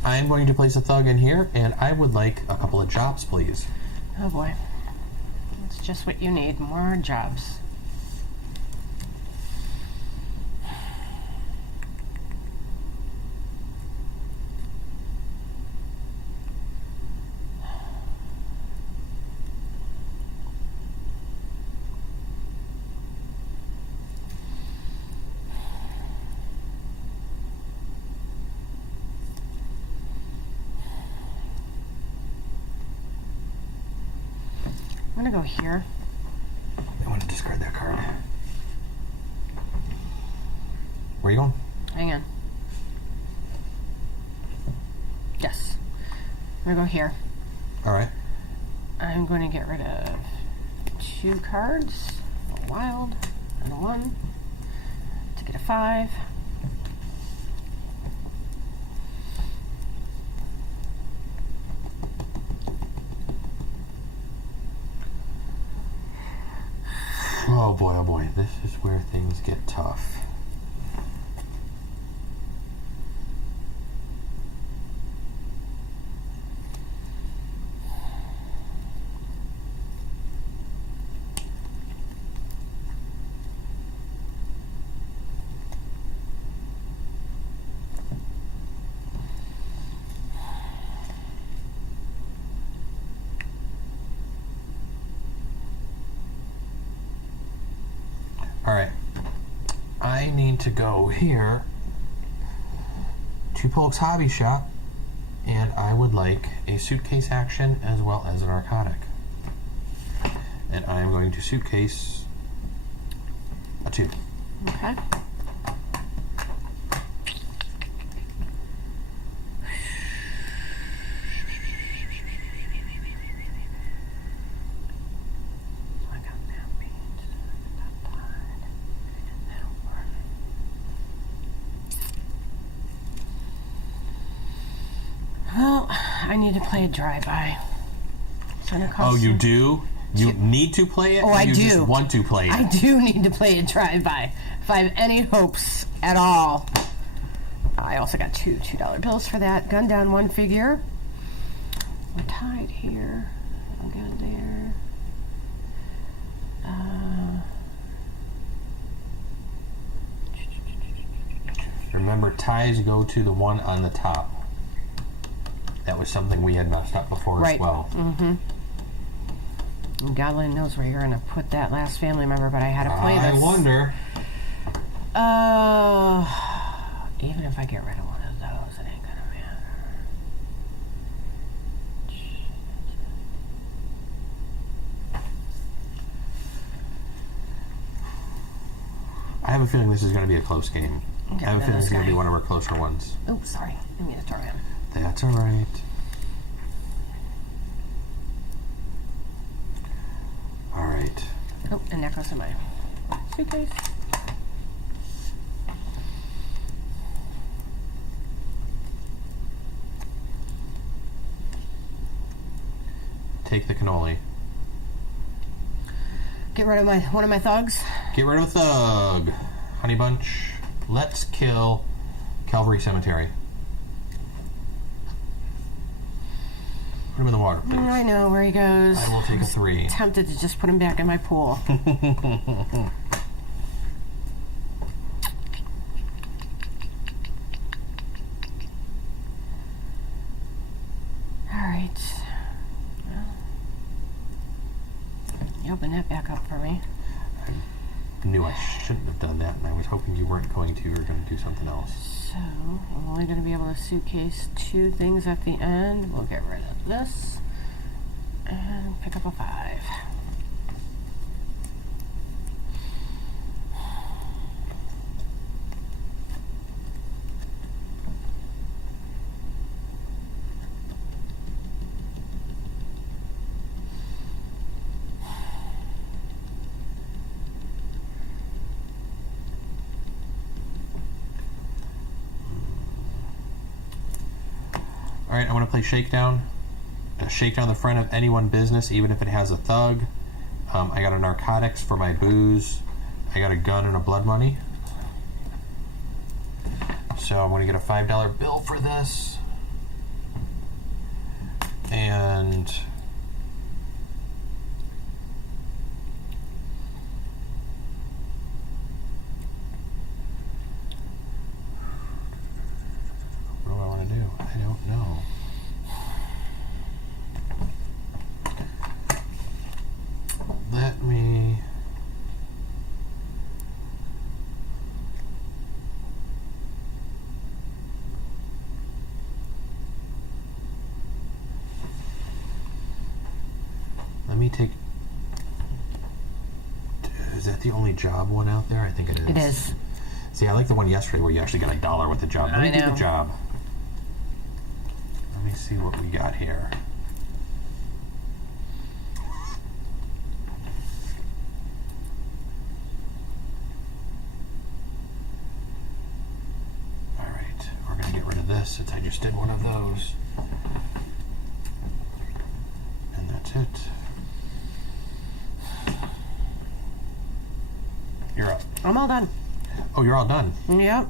I'm going to place a thug in here, and I would like a couple of jobs, please. Oh boy. That's just what you need. More jobs. I'm gonna go here. I want to discard that card. Where are you going? Hang on. Yes. I'm gonna go here. All right. I'm going to get rid of 2 cards. A wild and a 1 to get a 5. Oh boy, this is where things get tough. Alright, I need to go here to Polk's Hobby Shop, and I would like a suitcase action as well as a narcotic. And I am going to suitcase a 2. Okay. Well, I need to play a drive-by. Oh, you do? You need to play it? Oh, or I you do. Just want to play it? I do need to play a drive-by. If I have any hopes at all. I also got two $2 bills for that. Gun down 1 figure. We're tied here. I'll go there. Remember, ties go to the one on the top. That was something we had messed up before as well. Mm-hmm. God only knows where you're going to put that last family member, but I had to play this. I wonder. Even if I get rid of one of those, it ain't going to matter. I have a feeling this is going to be a close game. I have a feeling it's going to be one of our closer ones. Oh, sorry. I need to throw him. That's all right. All right. Oh, and that goes in my suitcase. Take the cannoli. Get rid of one of my thugs. Get rid of a thug. Honey Bunch. Let's kill Calvary Cemetery. Put him in the water, please. I know where he goes. I will take a 3. Tempted to just put him back in my pool. Alright. Well, you open that back up for me. knew I shouldn't have done that, and I was hoping you weren't going to. You were going to do something else. So, I'm only going to be able to suitcase 2 things at the end. We'll get rid of this and pick up a 5. Alright, I want to play Shakedown. Shake down the front of any one business, even if it has a thug. I got a narcotics for my booze. I got a gun and a blood money. So I'm going to get a $5 bill for this. And what do I want to do? I don't know. Let me... take... Is that the only job one out there? I think it is. It is. See, I like the one yesterday where you actually got $1 with the job. Let me do the job. Let me see what we got here. Alright, we're going to get rid of this since I just did one of those. And that's it. You're up. I'm all done. Oh, you're all done? Yep.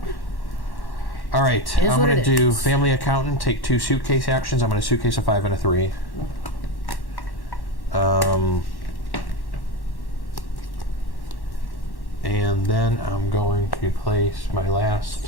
All right. I'm going to do family accountant, take 2 suitcase actions. I'm going to suitcase a 5 and a 3. And then I'm going to place my last...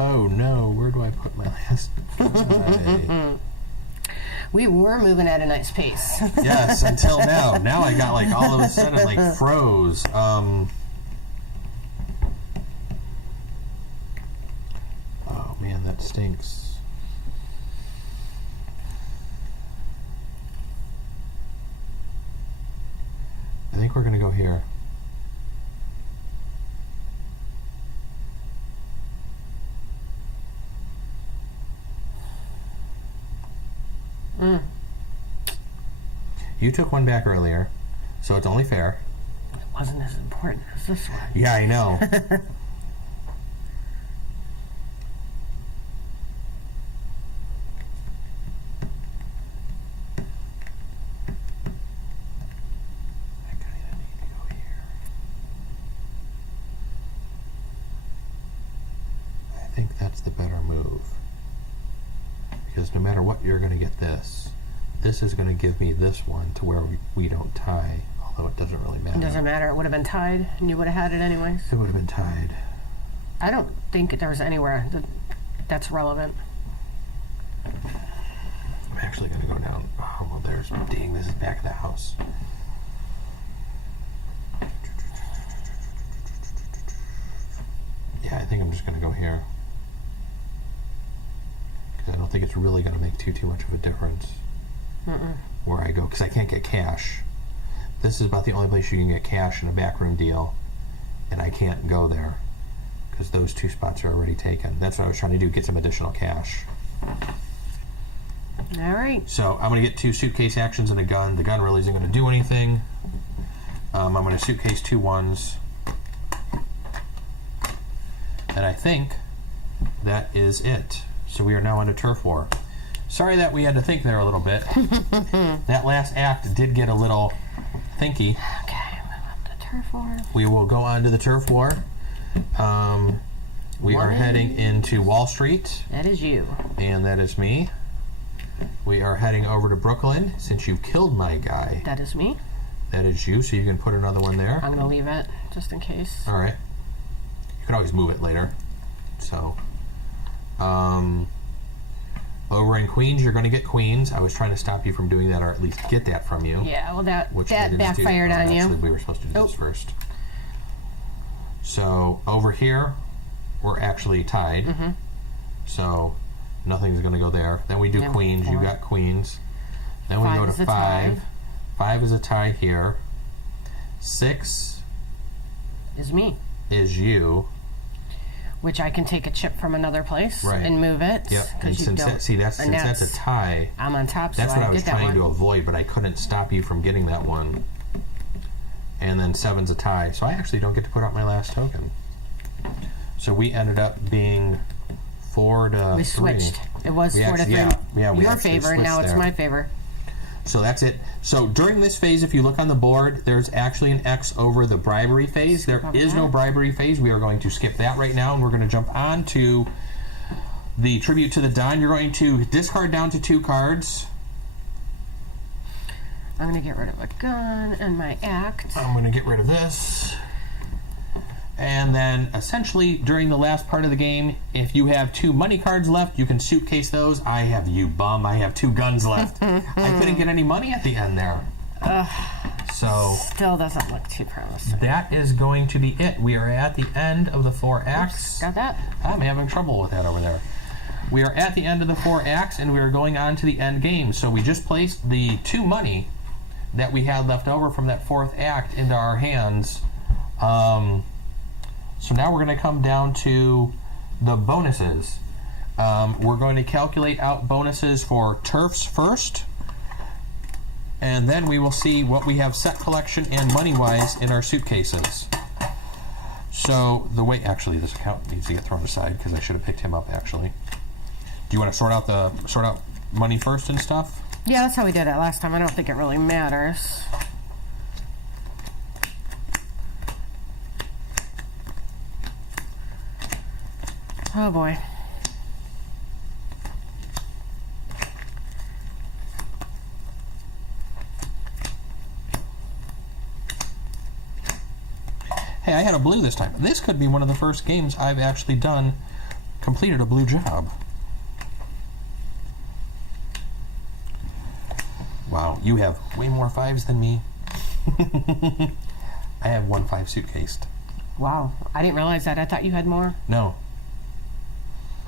Oh no, where do I put my last guy? We were moving at a nice pace. Yes, until now. Now I got like all of a sudden like froze. Oh man, that stinks. I think we're gonna go here. You took one back earlier, so it's only fair. It wasn't as important as this one. Yeah, I know. I kind of need to go here. I think that's the better move. Because no matter what, you're going to get this. This is going to give me this one to where we don't tie, although it doesn't really matter. It doesn't matter. It would have been tied, and you would have had it anyways. It would have been tied. I don't think there's anywhere that's relevant. I'm actually going to go down. Oh, well, there's... Dang, this is back of the house. Yeah, I think I'm just going to go here. Because I don't think it's really going to make too much of a difference. Where I go, because I can't get cash. This is about the only place you can get cash in a backroom deal, and I can't go there because those 2 spots are already taken. That's what I was trying to do, get some additional cash. All right. So I'm going to get 2 suitcase actions and a gun. The gun really isn't going to do anything. I'm going to suitcase 2 ones. And I think that is it. So we are now on to turf war. Sorry that we had to think there a little bit. That last act did get a little thinky. Okay, I'm about to turf war. We will go on to the turf war. We are heading into Wall Street. That is you. And that is me. We are heading over to Brooklyn since you killed my guy. That is me. That is you, so you can put another one there. I'm going to leave it just in case. All right. You can always move it later. So, over in Queens, you're going to get Queens. I was trying to stop you from doing that, or at least get that from you. Yeah, well, that backfired on you. Actually, we were supposed to do this first. So, over here, we're actually tied. Mm-hmm. So, nothing's going to go there. Then we do Queens. You got Queens. Then we go to 5. 5 is a tie here. 6 is me. Is you. Which I can take a chip from another place and move it. Yep. And since that's a tie, I'm on top. That's so what I was trying to avoid, but I couldn't stop you from getting that one. And then 7's a tie, so I actually don't get to put out my last token. So we ended up being 4 to 3. We switched. It was 4 to 3. Yeah, your favor, and now it's my favor. So that's it. So during this phase, if you look on the board, there's actually an X over the bribery phase. There is no bribery phase. We are going to skip that right now, and we're going to jump on to the tribute to the Don. You're going to discard down to 2 cards. I'm going to get rid of a gun and my act. I'm going to get rid of this. And then, essentially, during the last part of the game, if you have 2 money cards left, you can suitcase those. I have, you bum, I have 2 guns left. I couldn't get any money at the end there. So still doesn't look too promising. That is going to be it. We are at the end of the 4 acts. Oops, got that? I'm having trouble with that over there. We are at the end of the 4 acts, and we are going on to the end game. So we just placed the 2 money that we had left over from that 4th act into our hands. So now we're going to come down to the bonuses. We're going to calculate out bonuses for turfs first, and then we will see what we have set collection and money-wise in our suitcases. So the way, actually, this account needs to get thrown aside because I should have picked him up. Actually, do you want to sort out money first and stuff? Yeah, that's how we did it last time. I don't think it really matters. Oh boy. Hey, I had a blue this time. This could be one of the first games I've actually completed a blue job. Wow, you have way more 5s than me. I have 1 5 suitcased. Wow, I didn't realize that. I thought you had more. No.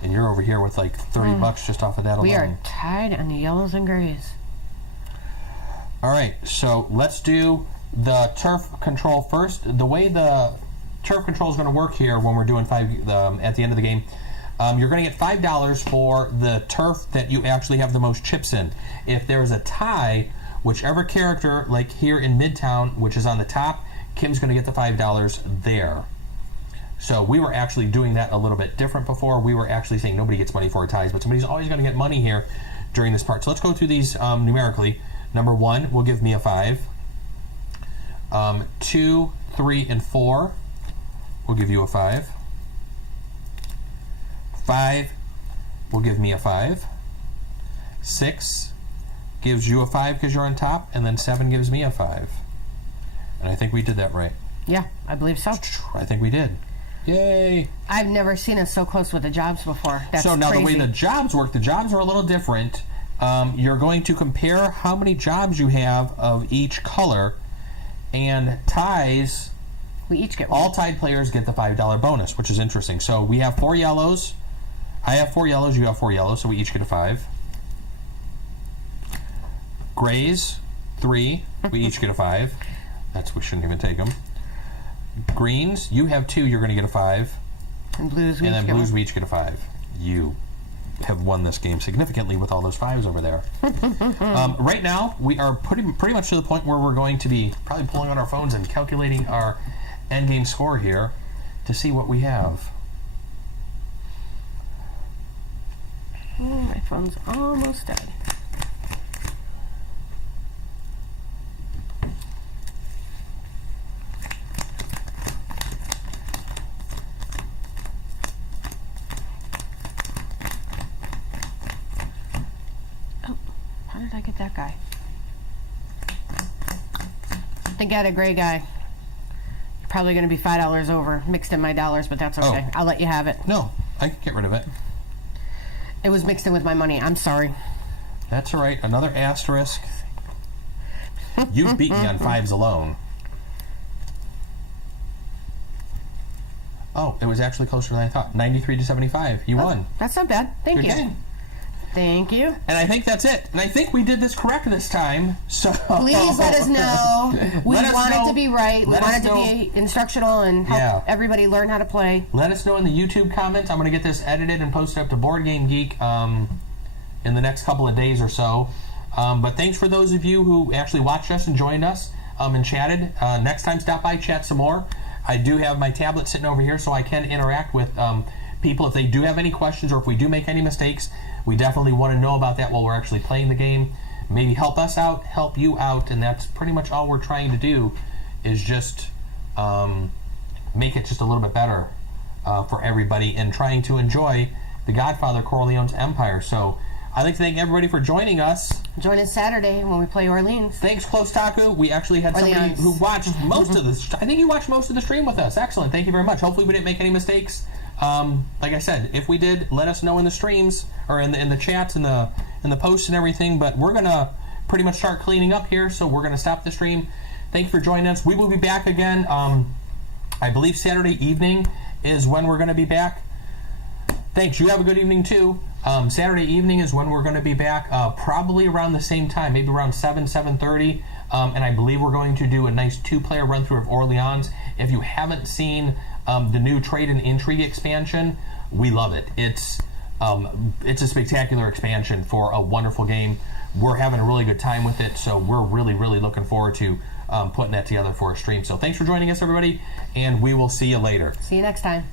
And you're over here with like $30 just off of that alone. We are tied on the yellows and grays. All right, so let's do the turf control first. The way the turf control is going to work here when we're doing 5 at the end of the game, you're going to get $5 for the turf that you actually have the most chips in. If there's a tie, whichever character, like here in Midtown, which is on the top, Kim's going to get the $5 there. So we were actually doing that a little bit different before. We were actually saying nobody gets money for ties, but somebody's always going to get money here during this part. So let's go through these numerically. Number 1 will give me a 5. 2, 3, and 4 will give you a 5. 5 will give me a 5. 6 gives you a 5 because you're on top, and then 7 gives me a 5. And I think we did that right. Yeah, I believe so. I think we did. Yay! I've never seen us so close with the jobs before. That's so now crazy. The way the jobs work, the jobs are a little different. You're going to compare how many jobs you have of each color, and ties. We each get one. All tied players get the $5 bonus, which is interesting. So we have 4 yellows. I have 4 yellows. You have 4 yellows, so we each get a 5. Grays, 3. We each get a 5. We shouldn't even take them. Greens, you have 2, you're going to get a 5. And blues, we each get a 5. You have won this game significantly with all those 5s over there. Right now, we are pretty much to the point where we're going to be probably pulling out our phones and calculating our endgame score here to see what we have. Oh, my phone's almost dead. that guy. I think I had a gray guy. Probably going to be $5 over. Mixed in my dollars, but that's okay. Oh. I'll let you have it. No, I can get rid of it. It was mixed in with my money. I'm sorry. That's all right. Another asterisk. You've beat me on 5s alone. Oh, it was actually closer than I thought. 93 to 75. You won. That's not bad. Thank you. Game. Thank you. And I think that's it. And I think we did this correct this time. So please let us know. We want it to be right. We want it to be instructional and help everybody learn how to play. Let us know in the YouTube comments. I'm going to get this edited and posted up to Board Game Geek in the next couple of days or so. But thanks for those of you who actually watched us and joined us and chatted. Next time, stop by, chat some more. I do have my tablet sitting over here so I can interact with people if they do have any questions or if we do make any mistakes. We definitely want to know about that while we're actually playing the game. Maybe help us out, help you out, and that's pretty much all we're trying to do is just make it just a little bit better for everybody and trying to enjoy the Godfather Corleone's Empire. So I'd like to thank everybody for joining us. Join us Saturday when we play Orleans. Thanks, Close Taku. We actually had somebody who watched most of this. I think you watched most of the stream with us. Excellent. Thank you very much. Hopefully we didn't make any mistakes. Like I said, if we did, let us know in the streams or in the chats and the posts and everything. But we're gonna pretty much start cleaning up here, so we're gonna stop the stream. Thank you for joining us. We will be back again. I believe Saturday evening is when we're gonna be back. Thanks. You have a good evening too. Saturday evening is when we're going to be back, probably around the same time, maybe around 7:30. And I believe we're going to do a nice 2-player run through of Orleans. If you haven't seen the new Trade and Intrigue expansion, we love it. It's a spectacular expansion for a wonderful game. We're having a really good time with it, so we're really, really looking forward to putting that together for a stream. So thanks for joining us, everybody, and we will see you later. See you next time.